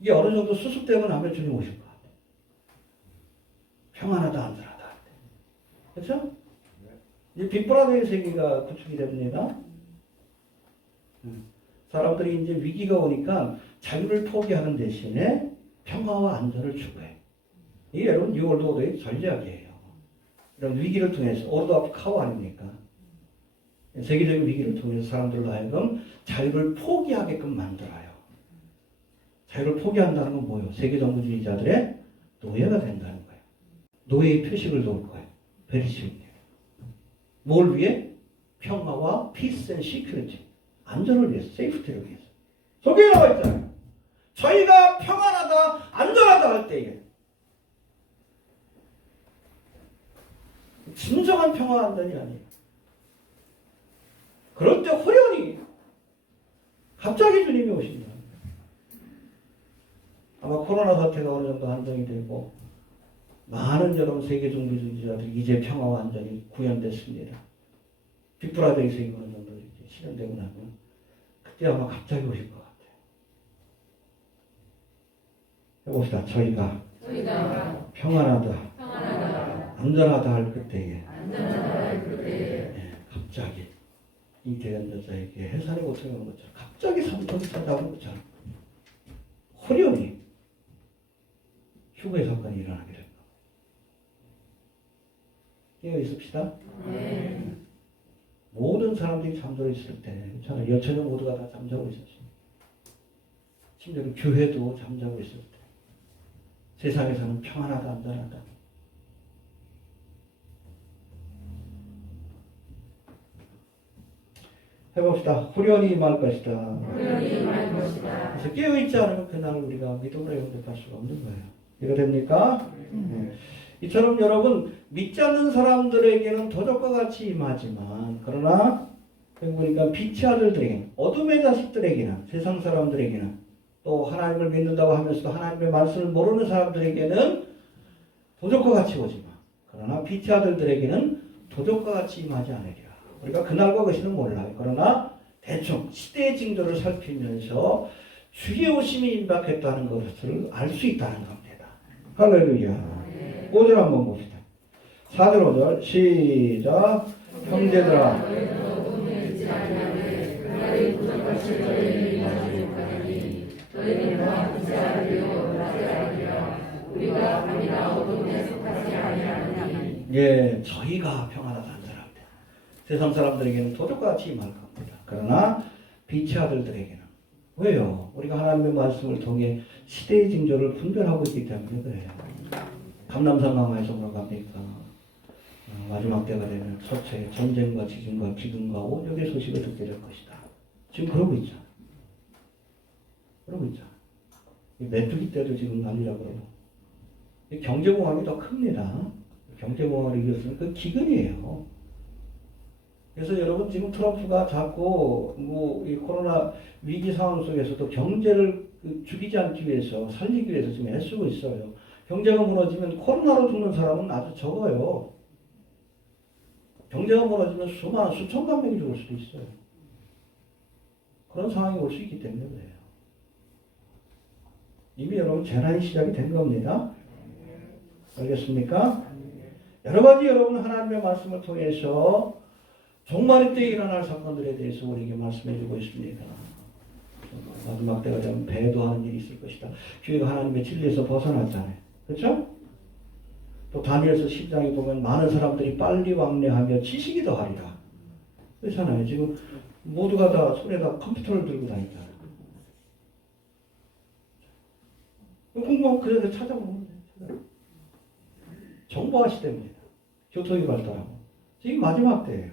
이게 어느 정도 수습되고 나면 주님 오실 것 같아. 평안하다, 안전하다. 그렇죠? 이 빅브라더의 세계가 구축이 됩니다. 사람들이 이제 위기가 오니까 자유를 포기하는 대신에 평화와 안전을 추구해. 이게 여러분 뉴월드 오더의 전략이에요. 이런 위기를 통해서 오더 오브 카오 아닙니까? 세계적인 위기를 통해서 사람들로 하여금 자유를 포기하게끔 만들어요. 자유를 포기한다는 건 뭐예요? 세계정부주의자들의 노예가 된다는 거예요. 노예의 표식을 놓을 거예요. 베리시입니다. 뭘 위해? 평화와 peace and security. 안전을 위해서, 세이프티를 위해서. 거기에 나와 있잖아요. 저희가 평안하다, 안전하다 할 때에 진정한 평화 안전이 아니에요. 그럴 때 호련히 갑자기 주님이 오신다. 아마 코로나 사태가 어느 정도 안정이 되고 많은 여러분 세계 종교주의자들이 이제 평화와 안전이 구현됐습니다. 빅브라더의 세계가 어느 정도 이제 실현되고 나면 그때 아마 갑자기 오실 것 같아요. 해봅시다. 저희가 평안하다, 안전하다 할 그때에 갑자기 이 대한 여자에게 해산의 고통이 오는 것처럼 갑자기 산통이 찾아오는 것처럼 호련히 휴거의 사건이 일어나게 됩니다. 깨어 있읍시다. 모든 사람들이 잠들어 있을 때, 저는 여처녀 모두가 다 잠자고 있었어요. 심지어 교회도 잠자고 있을 때, 세상에서는 평안하다, 안전하다. 해봅시다. 후련히 임할 것이다. 그래서 깨어있지 않으면 그날 우리가 믿음으로 영접할 수가 없는 거예요. 이거 됩니까? 이처럼 여러분 믿지 않는 사람들에게는 도적과 같이 임하지만 그러나 보니까 빛의 아들들에게 어둠의 자식들에게는 세상 사람들에게는 또 하나님을 믿는다고 하면서도 하나님의 말씀을 모르는 사람들에게는 도적과 같이 오지만 그러나 빛의 아들들에게는 도적과 같이 임하지 않으리라. 우리가 그날과 그 시는 몰라요. 그러나 대충 시대의 징조를 살피면서 주의 오심이 임박했다는 것을 알 수 있다는 겁니다. 할렐루야. 5절 한번 봅시다. 4절 5절 시작. 형제들아 예, 저희가 평안하다 안전합니다. 세상 사람들에게는 도적과 같이 임할 겁니다. 그러나 빛의 아들들에게는 왜요? 우리가 하나님의 말씀을 통해 시대의 징조를 분별하고 있기 때문에 그래요. 감람산 강화에서 뭐라고 합니까? 마지막 때가 되면 첫째 전쟁과 지진과 기근과 온역의 소식을 듣게 될 것이다. 지금 그러고 있잖아. 그러고 있잖아. 메뚜기 때도 지금 난리라고 그러고. 경제공황이 더 큽니다. 경제공황을 이겼으면 그 기근이에요. 그래서 여러분 지금 트럼프가 자꾸 이 코로나 위기 상황 속에서도 경제를 죽이지 않기 위해서 살리기 위해서 지금 애쓰고 있어요. 경제가 무너지면 코로나로 죽는 사람은 아주 적어요. 경제가 무너지면 수만 수천만 명이 죽을 수도 있어요. 그런 상황이 올 수 있기 때문에 그래요. 이미 여러분 재난이 시작이 된 겁니다. 알겠습니까? 여러 가지 여러분 하나님의 말씀을 통해서 종말의 때에 일어날 사건들에 대해서 우리에게 말씀해 주고 있습니다. 마지막 때가 되면 배도하는 일이 있을 것이다. 교회가 하나님의 진리에서 벗어났잖아요. 그렇죠? 또 다니엘서 10장에 보면 많은 사람들이 빨리 왕래하며 지식이 더하리라. 그렇잖아요. 지금 모두가 다 손에다 컴퓨터를 들고 다니잖아요. 공부하면 그래서 찾아보면 돼요. 정보화 시대입니다. 교통이 발달하고. 지금 마지막 때예요.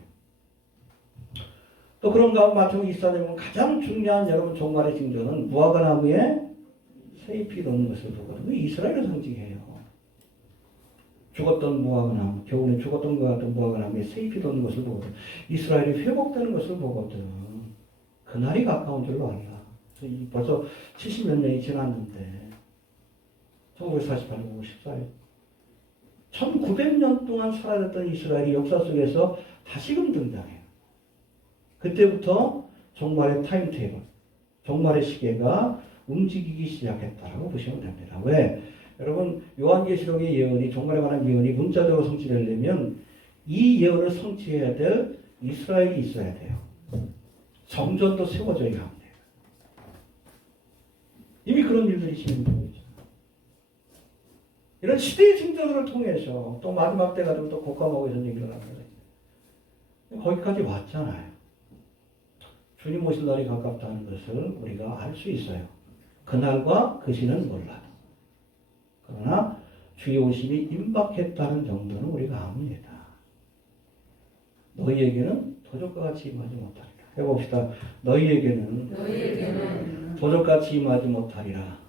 또 그런 가운데 마태복음 24장에 보면 가장 중요한 여러분 종말의 징조는 무화과 나무에 세잎이 돋는 것을 보거든요. 이스라엘을 상징해요. 죽었던 무화과 나무, 겨울에 죽었던 것 같은 무화과 나무에 세잎이 돋는 것을 보거든. 이스라엘이 회복되는 것을 보거든. 그날이 가까운 줄로 알라. 벌써 70몇 년이 지났는데 1948년 54일 1900년 동안 사라졌던 이스라엘이 역사 속에서 다시금 등장해요. 그때부터 종말의 타임테이블, 종말의 시계가 움직이기 시작했다라고 보시면 됩니다. 왜? 여러분 요한계시록의 예언이 종말에 관한 예언이 문자적으로 성취되려면 이 예언을 성취해야 될 이스라엘이 있어야 돼요. 성전도 세워져야 합니다. 이미 그런 일들이 진행되고 있죠. 이런 시대의 징조들을 통해서 또 마지막 때 가지고 또 곡감하고 이런 얘기를 합니다. 거기까지 왔잖아요. 주님 오실 날이 가깝다는 것을 우리가 알 수 있어요. 그날과 그 시는 몰라도. 그러나 주의 오심이 임박했다는 정도는 우리가 압니다. 너희에게는 도적과 같이 임하지 못하리라. 해봅시다. 너희에게는 도적같이 임하지 못하리라.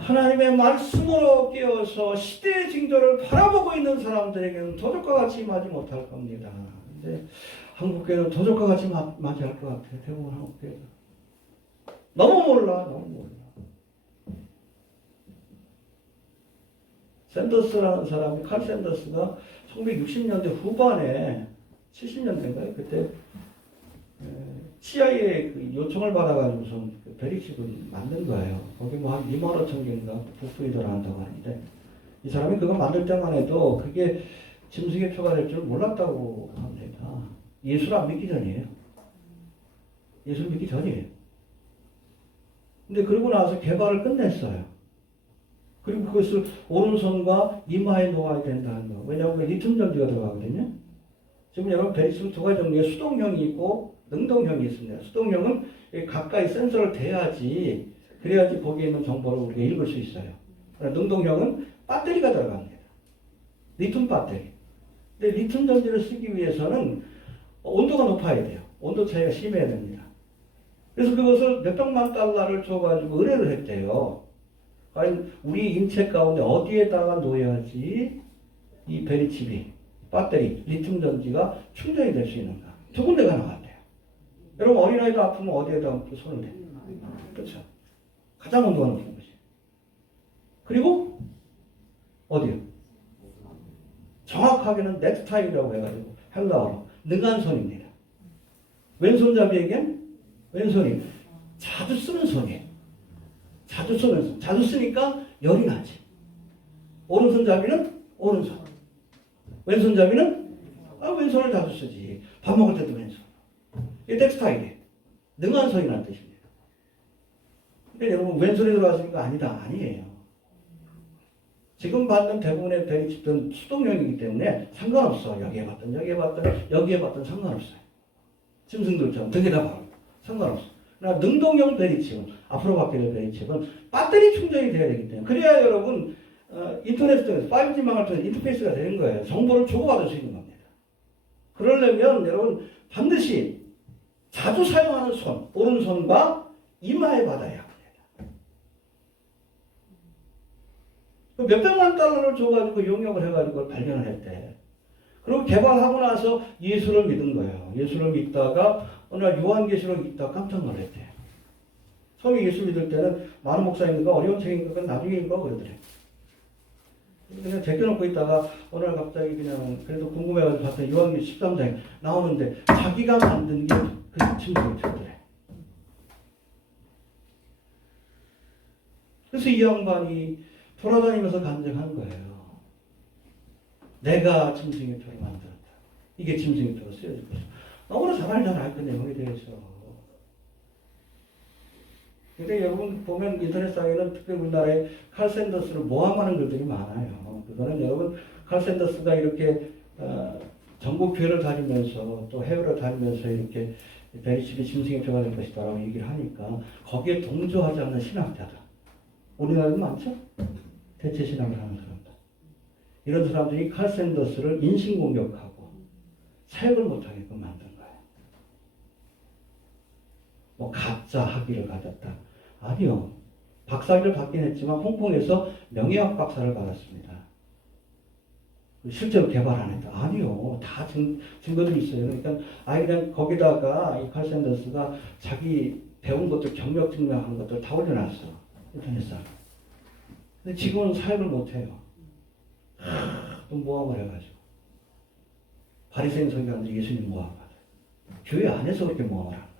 하나님의 말씀으로 깨어서 시대의 징조를 바라보고 있는 사람들에게는 도적과 같이 임하지 못할 겁니다. 근데 한국교회는 도적과 같이 맞이할 것 같아요. 대부분 한국교회는. 너무 몰라. 샌더스라는 사람이, 칼 샌더스가 1960년대 후반에 70년대인가요? 그때 CIA 그 요청을 받아가지고서 베리칩을 만든 거예요. 거기 뭐 한 2만 5천 개인가 부품이 들어간다고 하는데 이 사람이 그거 만들 때만 해도 그게 짐승의 표가 될 줄 몰랐다고 합니다. 예수를 안 믿기 전이에요. 예수를 믿기 전이에요. 근데 그러고 나서 개발을 끝냈어요. 그리고 그것을 오른손과 이마에 놓아야 된다는 거. 왜냐하면 리튬 전지가 들어가거든요. 지금 여러분 베리칩은 두 가지 종류의 수동형이 있고 능동형이 있습니다. 수동형은 가까이 센서를 대야지 그래야지 거기에 있는 정보를 우리가 읽을 수 있어요. 능동형은 배터리가 들어갑니다. 리튬 배터리. 근데 리튬 전지를 쓰기 위해서는 온도가 높아야 돼요. 온도 차이가 심해야 됩니다. 그래서 그것을 몇백만 달러를 줘가지고 의뢰를 했대요. 과연 우리 인체 가운데 어디에다가 놓아야지 이 베리칩이 배터리, 리튬 전지가 충전이 될 수 있는가? 두 군데가 나왔대요. 여러분 어린아이도 아프면 어디에다 손을 대? 그렇죠. 가장 온도가 높은 것이. 그리고 어디요? 정확하게는 넥타이라고 해가지고 헬라어로 능한 손입니다. 왼손잡이에겐 왼손이 자주 쓰는 손이에요. 자주 쓰는 손. 자주 쓰니까 열이 나지. 오른손잡이는 오른손. 왼손잡이는 왼손을 자주 쓰지. 밥 먹을 때도 왼손. 이게 텍스타일이에요. 능한 손이라는 뜻입니다. 근데 여러분 왼손에 들어왔으니까 아니다. 아니에요. 지금 받는 대부분의 베리칩은 수동형이기 때문에 상관없어. 여기에 받든 여기에 받든 상관없어요. 짐승들처럼 등에다 박고 상관없어. 그러나 능동형 베리칩은 앞으로 바뀌는 베리칩은 배터리 충전이 돼야 되기 때문에 그래야 여러분 인터넷 통해서 5G망을 통해서 인터페이스가 되는 거예요. 정보를 주고받을 수 있는 겁니다. 그러려면 여러분 반드시 자주 사용하는 손, 오른손과 이마에 받아야 합니다. 몇백만 달러를 줘가지고 용역을 해가지고 발견을 했대. 그리고 개발하고 나서 예수를 믿은 거예요. 예수를 믿다가 어느 날 요한계시록 읽다가 깜짝 놀랐대. 처음에 예수 믿을 때는 많은 목사님들과 어려운 책인가 나중에 읽어 그러더래. 그냥 제껴놓고 있다가 어느 날 갑자기 그냥 그래도 궁금해가지고 봤더니 요한계시록 13장에 나오는데 자기가 만든 게 그 짐승이 되더래. 그래서 이 양반이 돌아다니면서 간증한 거예요. 내가 짐승의 표를 만들었다. 이게 짐승의 표로 쓰여질 것이다. 너무나 잘 알잖아요. 그 내용에 대해서. 근데 여러분 보면 인터넷상에는 특별히 우리나라에 칼 샌더스를 모함하는 글들이 많아요. 그거는 여러분 칼 샌더스가 이렇게 전국 교회를 다니면서 또 해외를 다니면서 이렇게 베리칩이 짐승의 표가 될 것이다 라고 얘기를 하니까 거기에 동조하지 않는 신학자들. 우리나라에도 많죠? 대체 신학을 하는 사람들. 이런 사람들이 칼 샌더스를 인신공격하고 사역을 못하게끔 만든 거예요. 뭐 가짜 학위를 가졌다. 아니요. 박사학위를 받긴 했지만 홍콩에서 명예학 박사를 받았습니다. 실제로 개발 안 했다. 아니요. 다 증거들이 있어요. 그러니까 그냥 거기다가 이 칼 샌더스가 자기 배운 것들 경력 증명한 것들 다 올려놨어. 인터넷상에. 근데 지금은 사역을 못해요. 또 모함을 해가지고. 바리새인 선교사들이 예수님 모함을 받아요. 교회 안에서 그렇게 모험을 하고.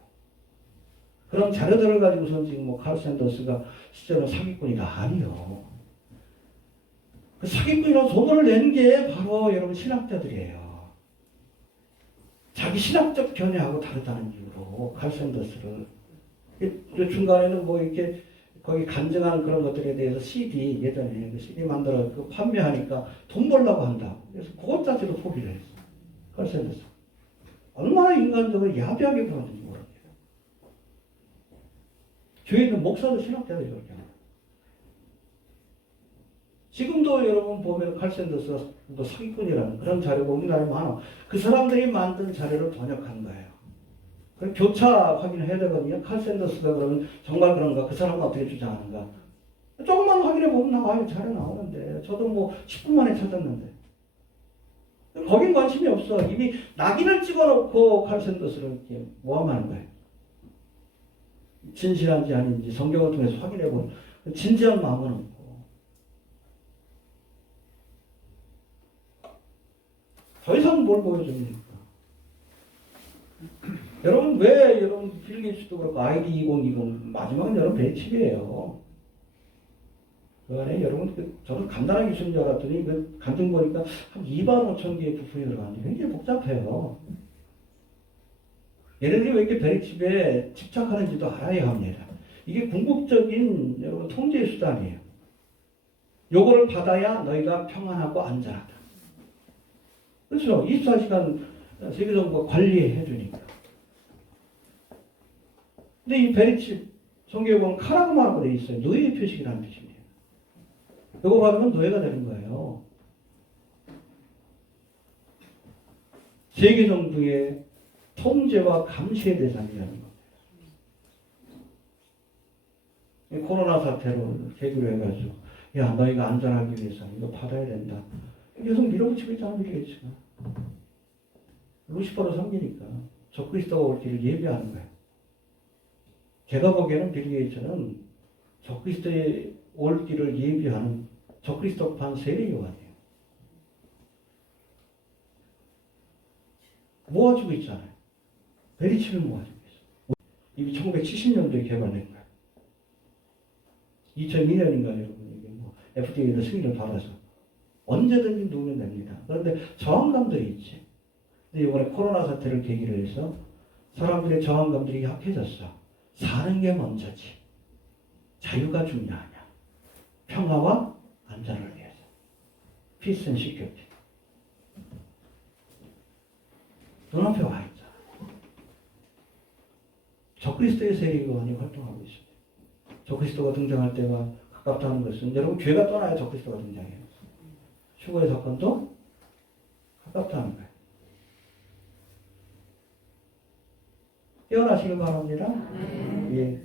그런 자료들을 가지고선 지금 뭐 칼 샌더스가 실제로 사기꾼이다. 아니요. 그 사기꾼이라고 소문을 낸 게 바로 여러분 신학자들이에요. 자기 신학적 견해하고 다르다는 이유로 칼 샌더스를 중간에는 뭐 이렇게 거기 간증한 그런 것들에 대해서 CD 예전에 그 CD 만들어 그 판매하니까 돈 벌려고 한다. 그래서 그것 자체도 포기를 했어. 칼 샌더스. 얼마나 인간적으로 야비하게 그러는지 모릅니다. 교회에 있는 목사도 신학자들이 그렇게 합니다. 지금도 여러분 보면 칼 샌더스가 또 사기꾼이라는 그런 자료가 우리나라에 많아. 그 사람들이 만든 자료를 번역한 거예요. 그럼 교차 확인을 해야 되거든요. 칼 샌더스가 그러면 정말 그런가? 그 사람은 어떻게 주장하는가? 조금만 확인해 보면 나와요. 자료 나오는데. 저도 뭐 10분 만에 찾았는데. 거긴 관심이 없어. 이미 낙인을 찍어놓고 칼 샌더스를 이렇게 모함하는 거예요. 진실한지 아닌지 성경을 통해서 확인해 보는 진지한 마음은 없고. 더 이상 뭘 보여줍니까? 여러분 왜 여러분 빌 게이츠도 그렇고 ID 2020 마지막은 여러분 배칩이에요. 그 안에 여러분 저는 간단하게 주는 줄 알았더니 그 간증 보니까 한 2만 5천 개의 부품이 들어가는데 굉장히 복잡해요. 얘네들이 왜 이렇게 베리칩에 집착하는지도 알아야 합니다. 이게 궁극적인 여러분 통제 수단이에요. 요거를 받아야 너희가 평안하고 안전하다. 그렇죠. 24시간 세계정부가 관리해 주니까. 근데 이 베리칩 성경에 보면 카라고 말하고 돼 있어요. 노예의 표식이라는 뜻입니다. 이거 받으면 노예가 되는 거예요. 세계정부의 통제와 감시의 대상이라는 거예요. 코로나 사태로 계기로 해가지고 야 너희가 안전하기 위해서는 이거 받아야 된다. 계속 밀어붙이고 있잖아 빌 게이츠가. 루시퍼로 섬기니까 적그리스도가 올 길을 예비하는 거예요. 제가 보기에는 빌 게이츠는 적그리스도의 올 길을 예비하는 적그리스도판 세례요한이에요. 모아주고 있잖아요. 베리칩을 모아주고 있어요. 이미 1970년도에 개발된 거예요. 2002년인가 여러분 이게 뭐 FDA에서 승인을 받아서 언제든지 누우면 됩니다. 그런데 저항감들이 있지. 근데 이번에 코로나 사태를 계기로 해서 사람들의 저항감들이 약해졌어. 사는 게 먼저지. 자유가 중요하냐. 평화와 안전을 위해서. Peace and security. 눈앞에 와 있잖아. 적그리스도의 세계관이 활동하고 있습니다. 적그리스도가 등장할 때가 가깝다는 것은 여러분 죄가 떠나야 적그리스도가 등장해요. 휴거의 사건도 가깝다는 거예요. 깨어나시길 바랍니다. 예.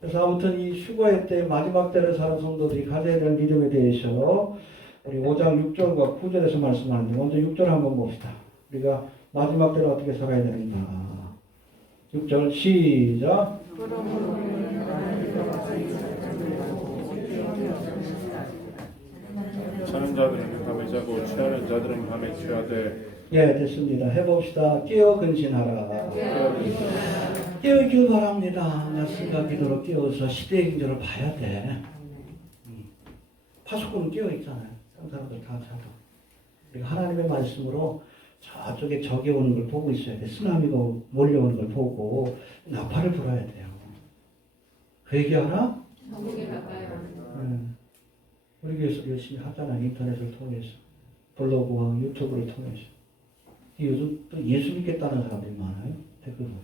그래서 아무튼 이 휴거의 때 마지막 때를 사는 성도들이 가져야 될 믿음에 대해서 우리 5장 6절과 9절에서 말씀하는데 먼저 6절 한번 봅시다. 우리가 마지막 때를 어떻게 살아야 되는가. 6절 시작. 자는 자들은 밤에 자고 취하는 자들은 밤에 취하되. 예, 됐습니다. 해봅시다. 깨어 근신하라. 깨어있길 바랍니다. 말씀과 기도로 깨어서 시대의 경제를 봐야 돼. 파수꾼은 깨어있잖아요. 다른 사람들 다 자도. 우리가 하나님의 말씀으로 저쪽에 적이 오는 걸 보고 있어야 돼. 쓰나미가 몰려오는 걸 보고 나팔을 불어야 돼요. 그 얘기 하나? 우리 교회에서 열심히 하잖아요. 인터넷을 통해서. 블로그와 유튜브를 통해서. 요즘 또 예수 믿겠다는 사람들이 많아요. 댓글 보면.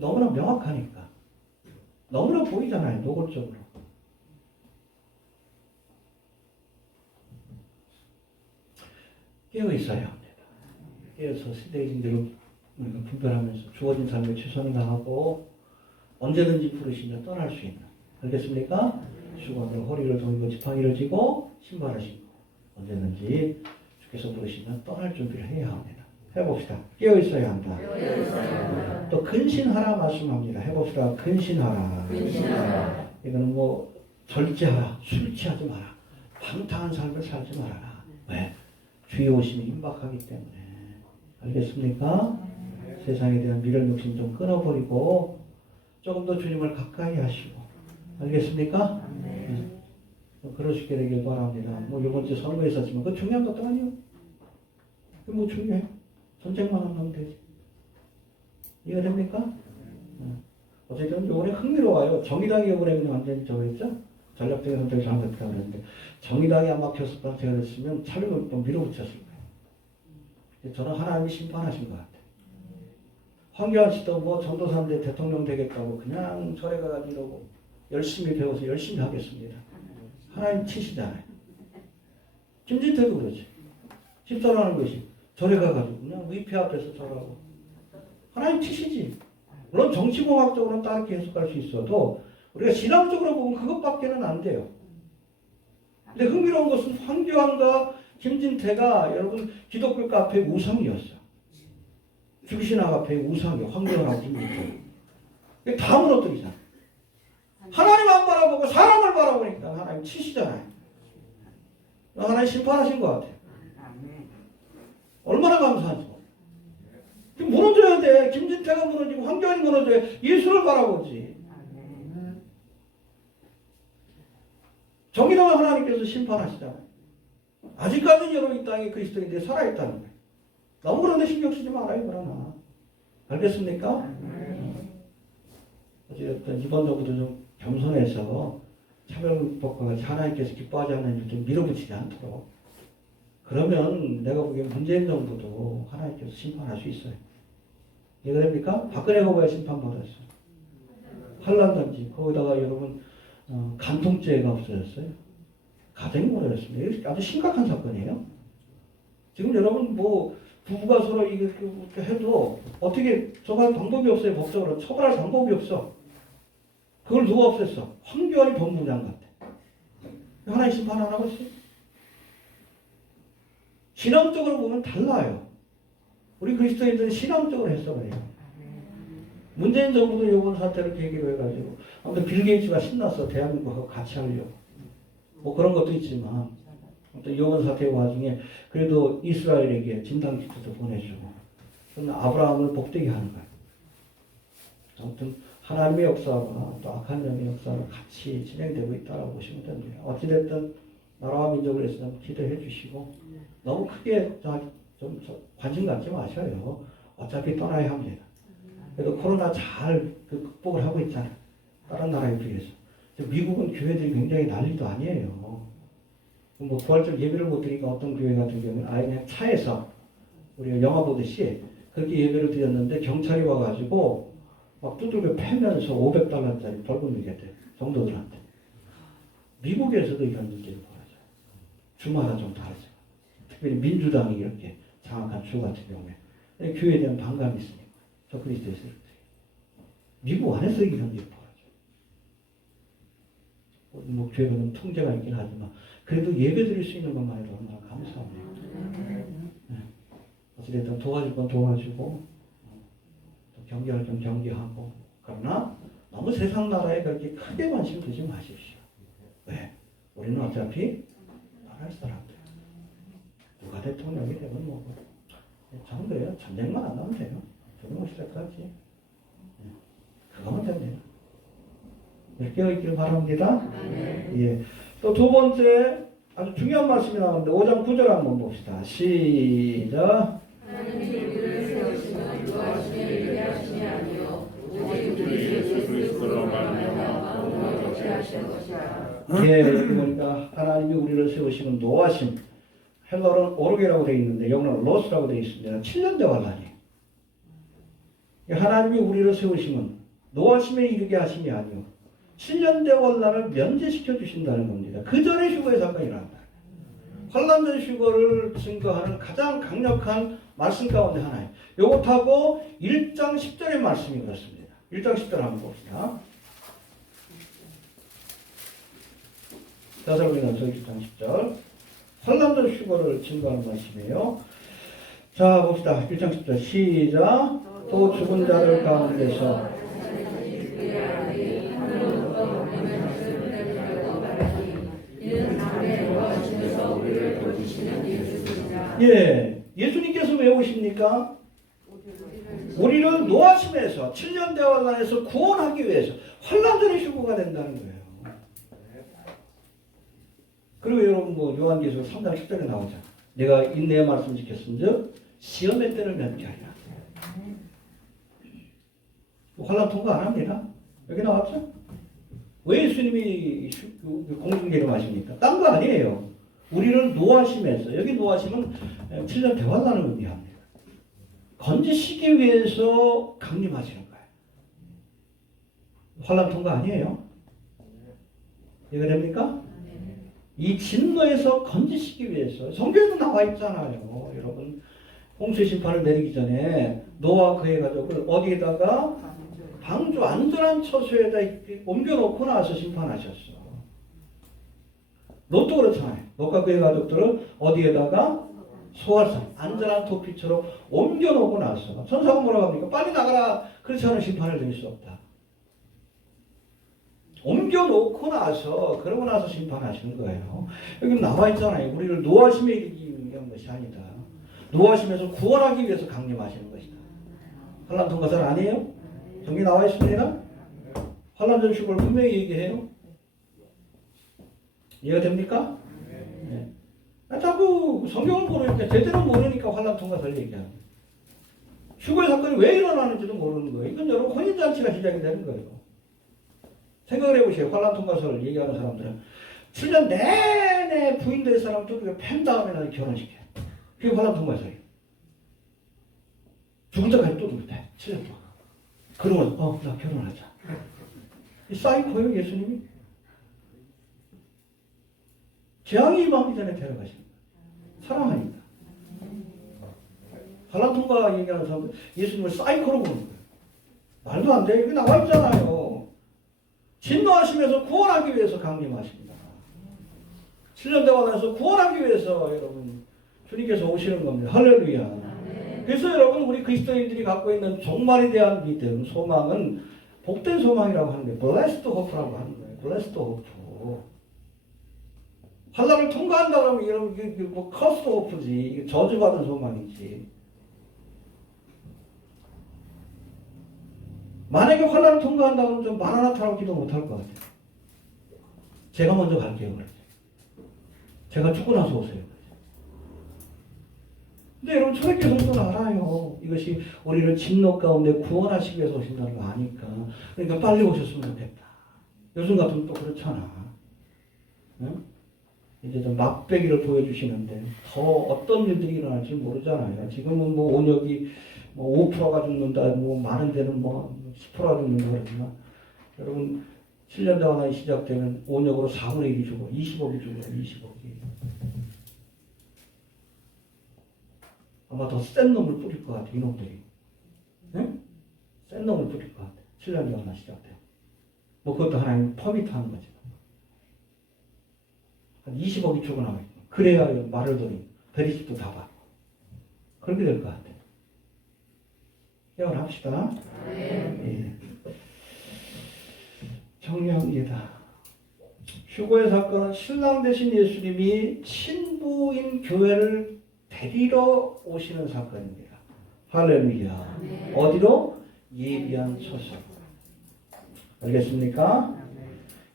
너무나 명확하니까. 너무나 보이잖아요. 노골적으로. 깨어 있어야 합니다. 깨어서 시대의 징대로 분별하면서 주어진 삶에 최선을 다하고 언제든지 부르시면 떠날 수 있는. 알겠습니까? 주관으로 허리를 동이고 지팡이를 쥐고 신발을 신고 언제든지 주께서 부르시면 떠날 준비를 해야 합니다. 해봅시다. 깨어 있어야 한다. 또 근신하라 말씀합니다. 해봅시다. 근신하라. 이거는 뭐 절제하라. 술 취하지 마라. 방탕한 삶을 살지 말아라. 왜? 주의 오심이 임박하기 때문에 알겠습니까? 세상에 대한 미련 욕심 좀 끊어버리고 조금 더 주님을 가까이 하시고 알겠습니까? 네. 그럴 수 있게 되길 바랍니다. 뭐 이번 주 선거에 있었지만 그거 중요한 것도 아니에요. 그게 뭐 중요해? 전쟁만 하면 되지. 이해됩니까? 어쨌든 요번에 흥미로워요. 정의당이 요번에 그냥 완전히 저거 했죠? 전략적인 선택을 잘못했다고 그랬는데 정의당이 안 막혔을 거 제가 됐으면 차를 좀 밀어붙였을 거예요. 저는 하나님이 심판하신 것 같아요. 황교안 씨도 뭐 전도사인데 대통령 되겠다고 그냥 절에 가가지고 이러고 열심히 배워서 열심히 하겠습니다. 하나님 치시잖아요. 김진태도 그러지. 집사라는 것이 절에 가가지고 그냥 의회 앞에서 절하고 하나님 치시지. 물론 정치공학적으로는 다르게 해석할 수 있어도 우리가 신앙적으로 보면 그것밖에는 안 돼요. 근데 흥미로운 것은 황교안과 김진태가 여러분 기독교 카페 우상이었어요. 죽으신 아가페 우상이에요. 황교안하고 김진태. 다 무너뜨리잖아. 하나님 안 바라보고 사람을 바라보니까 하나님 치시잖아요. 하나님 심판하신 것 같아요. 얼마나 감사하죠. 무너져야 돼. 김진태가 무너지고 황교안이 무너져야 예수를 바라보지. 정의로운 하나님께서 심판하시잖아요. 아직까지는 여러분 이 땅에 그리스도인들이 살아있다는 거예요. 너무 그런데 신경 쓰지 말아요. 그러나 알겠습니까? 어쨌든 이번 정부도 좀 겸손해서 차별법과 같이 하나님께서 기뻐하지 않는 일 좀 밀어붙이지 않도록 그러면 내가 보기엔 문재인 정부도 하나님께서 심판할 수 있어요. 이해됩니까? 박근혜 후보가 심판받았어요. 한란단지 거기다가 여러분 간통죄가 없어졌어요. 가정이 무너졌습니다. 이게 아주 심각한 사건이에요. 지금 여러분 뭐 부부가 서로 이렇게 해도 어떻게 처벌할 방법이 없어요. 법적으로 처벌할 방법이 없어. 그걸 누가 없앴어? 황교안이 법무장 같아. 하나님 심판 안 하고 있어요. 신앙적으로 보면 달라요. 우리 그리스도인들은 신앙적으로 해석을 해요. 문재인 정부도 이번 사태를 계기로 해가지고 아무튼 빌 게이츠가 신났어. 대한민국하고 같이 하려고. 뭐 그런 것도 있지만 아무튼 이번 사태 와중에 그래도 이스라엘에게 진단키트도 보내주고 아브라함을 복되게 하는 거예요. 아무튼 하나님의 역사와 또 악한 영의 역사가 같이 진행되고 있다고 보시면 됩니다. 어찌됐든 나라와 민족을 위해서 좀 기도해 주시고 너무 크게 좀 관심 갖지 마셔요. 어차피 떠나야 합니다. 그래도 코로나 잘 극복을 하고 있잖아요. 다른 나라에 비해서. 미국은 교회들이 굉장히 난리도 아니에요. 뭐 부활절 예배를 못 드리니까 어떤 교회 같은 경우는 아예 그냥 차에서 우리가 영화 보듯이 그렇게 예배를 드렸는데 경찰이 와가지고 막 두들겨 패면서 $500짜리 벌금 내게 돼. 성도들한테. 미국에서도 이런 문제를 벌어져요. 주마다 좀 다르죠. 특별히 민주당이 이렇게 장악한 주 같은 경우에 교회에 대한 반감이 있으니까 저 그리스도의 세력들이 미국 안에서 이런 일이 벌어져요. 뭐 교회는 통제가 있긴 하지만 그래도 예배 드릴 수 있는 것만 해도 얼마나 감사합니다. 네. 어찌됐든 도와줄 건 도와주고 또 경계할 건 경계하고 그러나 너무 세상 나라에 그렇게 크게 관심 두지 마십시오. 왜? 우리는 어차피 나라의 사람들 누가 대통령이 되면 뭐고 정도예요. 전쟁만 안 나면 돼요. 조금만 시작하지. 그거만 됩니다. 이렇게 있기를 바랍니다. 예. 또 두 번째 아주 중요한 말씀이 나오는데 5장 9절 한번 봅시다. 시작. 하나님이 우리를 세우시면 유하시며 예배하시며 아니요 오직 우리 예수 그리스도로 말미암아 공로를 얻게 하신 것이라. 예, 여기 보니까 하나님이 우리를 세우시면 노하심 헬라어는 오르게라고 되어 있는데 영어는 로스라고 되어 있습니다. 7년대 환란이에요. 하나님이 우리를 세우시면 노하심에 이르게 하심이 아니요 7년대 환란을 면제시켜 주신다는 겁니다. 그 전에 휴거의 사건이란다. 환란 전 휴거를 증거하는 가장 강력한 말씀 가운데 하나예요. 이것하고 1장 10절의 말씀이 그렇습니다. 1장 10절 한번 봅시다. 데살로니가서 1장 10절 환란 전 휴거를 증거하는 말씀이에요. 자 봅시다. 1장 10절 시작. 또 죽은 자들 가운데서 예, 예수님께서 왜 오십니까? 우리를 노하심에서 7년 대환란에서 구원하기 위해서 환란전의 휴거가 된다는 거예요. 그리고 여러분 뭐 요한계시록 3장 10절에 나오잖아. 내가 인내의 말씀 지켰은즉 시험의 때를 면피하리라. 환란 통과 안 합니다. 여기 나왔죠? 왜 예수님이 공중계를 하십니까? 딴 거 아니에요. 우리를 노하심에서, 여기 노하심은 7년 대환란을 의미합니다. 건지시기 위해서 강림하시는 거예요. 환란 통과 아니에요? 이해가 됩니까? 이 진노에서 건지시기 위해서 성경에도 나와 있잖아요. 여러분 홍수 심판을 내리기 전에 노아와 그의 가족을 어디에다가 방주 안전한 처소에다 옮겨놓고 나서 심판하셨어. 롯도 그렇잖아요. 롯과 그의 가족들을 어디에다가 소활산 안전한 도피처럼 옮겨놓고 나서 천사가 뭐라고 합니까? 빨리 나가라. 그렇지 않은 심판을 내릴 수 없다. 옮겨놓고 나서 그러고 나서 심판하시는 거예요. 여기 나와 있잖아요. 우리를 노하심에 이르기 위한 것이 아니다. 노하심에서 구원하기 위해서 강림하시는 것이다. 환란 통과설 아니에요? 저기 나와 있습니다. 환란전 휴거를 분명히 얘기해요. 이해가 됩니까? 네. 자꾸 성경을 모르니까 제대로 모르니까 환란 통과설 얘기합니다. 휴거의 사건이 왜 일어나는지도 모르는 거예요. 이건 여러분 혼인잔치가 시작이 되는 거예요. 생각을 해보세요. 환란 통과설을 얘기하는 사람들은 7년 내내 부인 될 사람 두들겨 팬 다음에 결혼시켜요. 그게 환란 통과설이에요. 죽을 때까지 두들겨 패. 7년 동안. 그러면 나 결혼하자. 이 사이코예요. 예수님이. 재앙이 임하기 전에 데려가시는 거예요. 사랑하니까. 환란 통과 얘기하는 사람들 예수님을 사이코로 보는 거예요. 말도 안 돼요. 여기 나와 있잖아요. 진노하시면서 구원하기 위해서 강림하십니다. 7년 대환란에서 구원하기 위해서 여러분 주님께서 오시는 겁니다. 할렐루야. 그래서 여러분 우리 그리스도인들이 갖고 있는 종말에 대한 믿음, 소망은 복된 소망이라고 하는 거예요. blessed hope라고 하는 거예요. blessed hope. 환란을 통과한다 그러면 여러분 이게 뭐 cursed hope지. 이게 저주받은 소망이지. 만약에 환란을 통과한다 그러면 좀 마라나타라고 기도 못할 것 같아요. 제가 먼저 갈게요. 그러지. 제가 죽고 나서 오세요. 근데 여러분 초대교회 성도는 알아요. 이것이 우리를 진노 가운데 구원하시기 위해서 오신다는 거 아니까. 그러니까 빨리 오셨으면 좋겠다. 요즘 같으면 또 그렇잖아. 응? 이제 좀 막배기를 보여주시는데 더 어떤 일들이 일어날지 모르잖아요. 지금은 뭐 온역이 뭐 5%가 죽는다, 뭐 많은 데는 뭐 10%가 죽는다 그러지만 여러분 7년 대환란이 시작되면 온역으로 4분의 1이 죽어, 20억이 죽어요. 20억이. 아마 더 센 놈을 뿌릴 것 같아, 이놈들이. 네? 센 놈을 뿌릴 것 같아. 7년 대환란 시작돼요. 뭐 그것도 하나님 퍼미트 하는 거지. 한 20억이 죽어나와 있고. 그래야 말을 들으니 베리집도 다 받고. 그렇게 될 것 같아. 깨어납시다. 예. 정리합니다. 휴거의 사건은 신랑 되신 예수님이 신부인 교회를 데리러 오시는 사건입니다. 할렐루야. 어디로? 예비한 처소. 알겠습니까?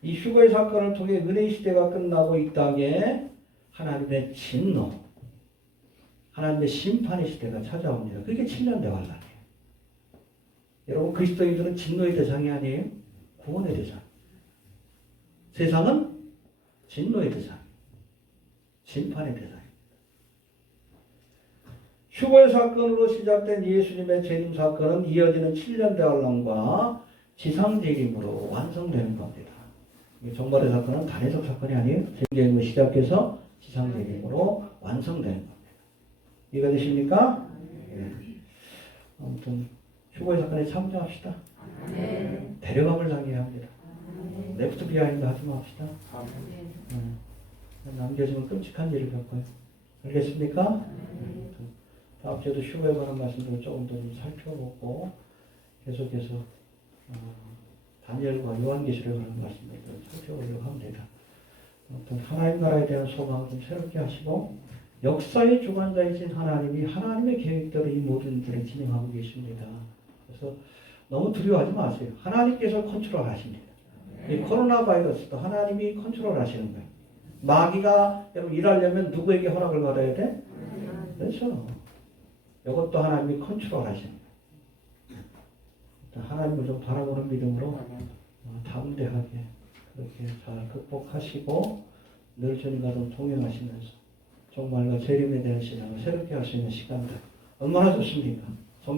이 휴거의 사건을 통해 은혜의 시대가 끝나고 이 땅에 하나님의 진노, 하나님의 심판의 시대가 찾아옵니다. 그게 7년 대환란이에요. 여러분 그리스도인들은 진노의 대상이 아니에요. 구원의 대상. 세상은 진노의 대상, 심판의 대상. 휴거의 사건으로 시작된 예수님의 재림 사건은 이어지는 7년 대환란과 지상재림으로 완성되는 겁니다. 종말의 사건은 단회적 사건이 아니에요. 재림을 시작해서 지상재림으로 완성되는 겁니다. 이해가 되십니까? 네. 아무튼 휴거의 사건에 참조합시다. 데려감을 당해야 합니다. 레프트 비하인드 하지 맙시다. 남겨지면 끔찍한 일을 겪어요. 알겠습니까? 다음 주에도 휴거에 관한 말씀들을 조금 더 좀 살펴보고 계속해서 다니엘과 요한계시록에 관한 말씀들을 살펴보려고 합니다. 아무튼 하나님 나라에 대한 소망을 좀 새롭게 하시고 역사의 주관자이신 하나님이 하나님의 계획대로 이 모든 일들을 진행하고 계십니다. 그래서 너무 두려워하지 마세요. 하나님께서 컨트롤 하십니다. 이 코로나 바이러스도 하나님이 컨트롤 하시는 거예요. 마귀가 여러분 일하려면 누구에게 허락을 받아야 돼? 그렇죠. 이것도 하나님이 컨트롤 하시는 거예요. 하나님을 좀 바라보는 믿음으로 담대하게 그렇게 잘 극복하시고 늘 주님과 좀 동행하시면서 정말로 재림에 대한 신앙을 새롭게 할 수 있는 시간들 얼마나 좋습니까?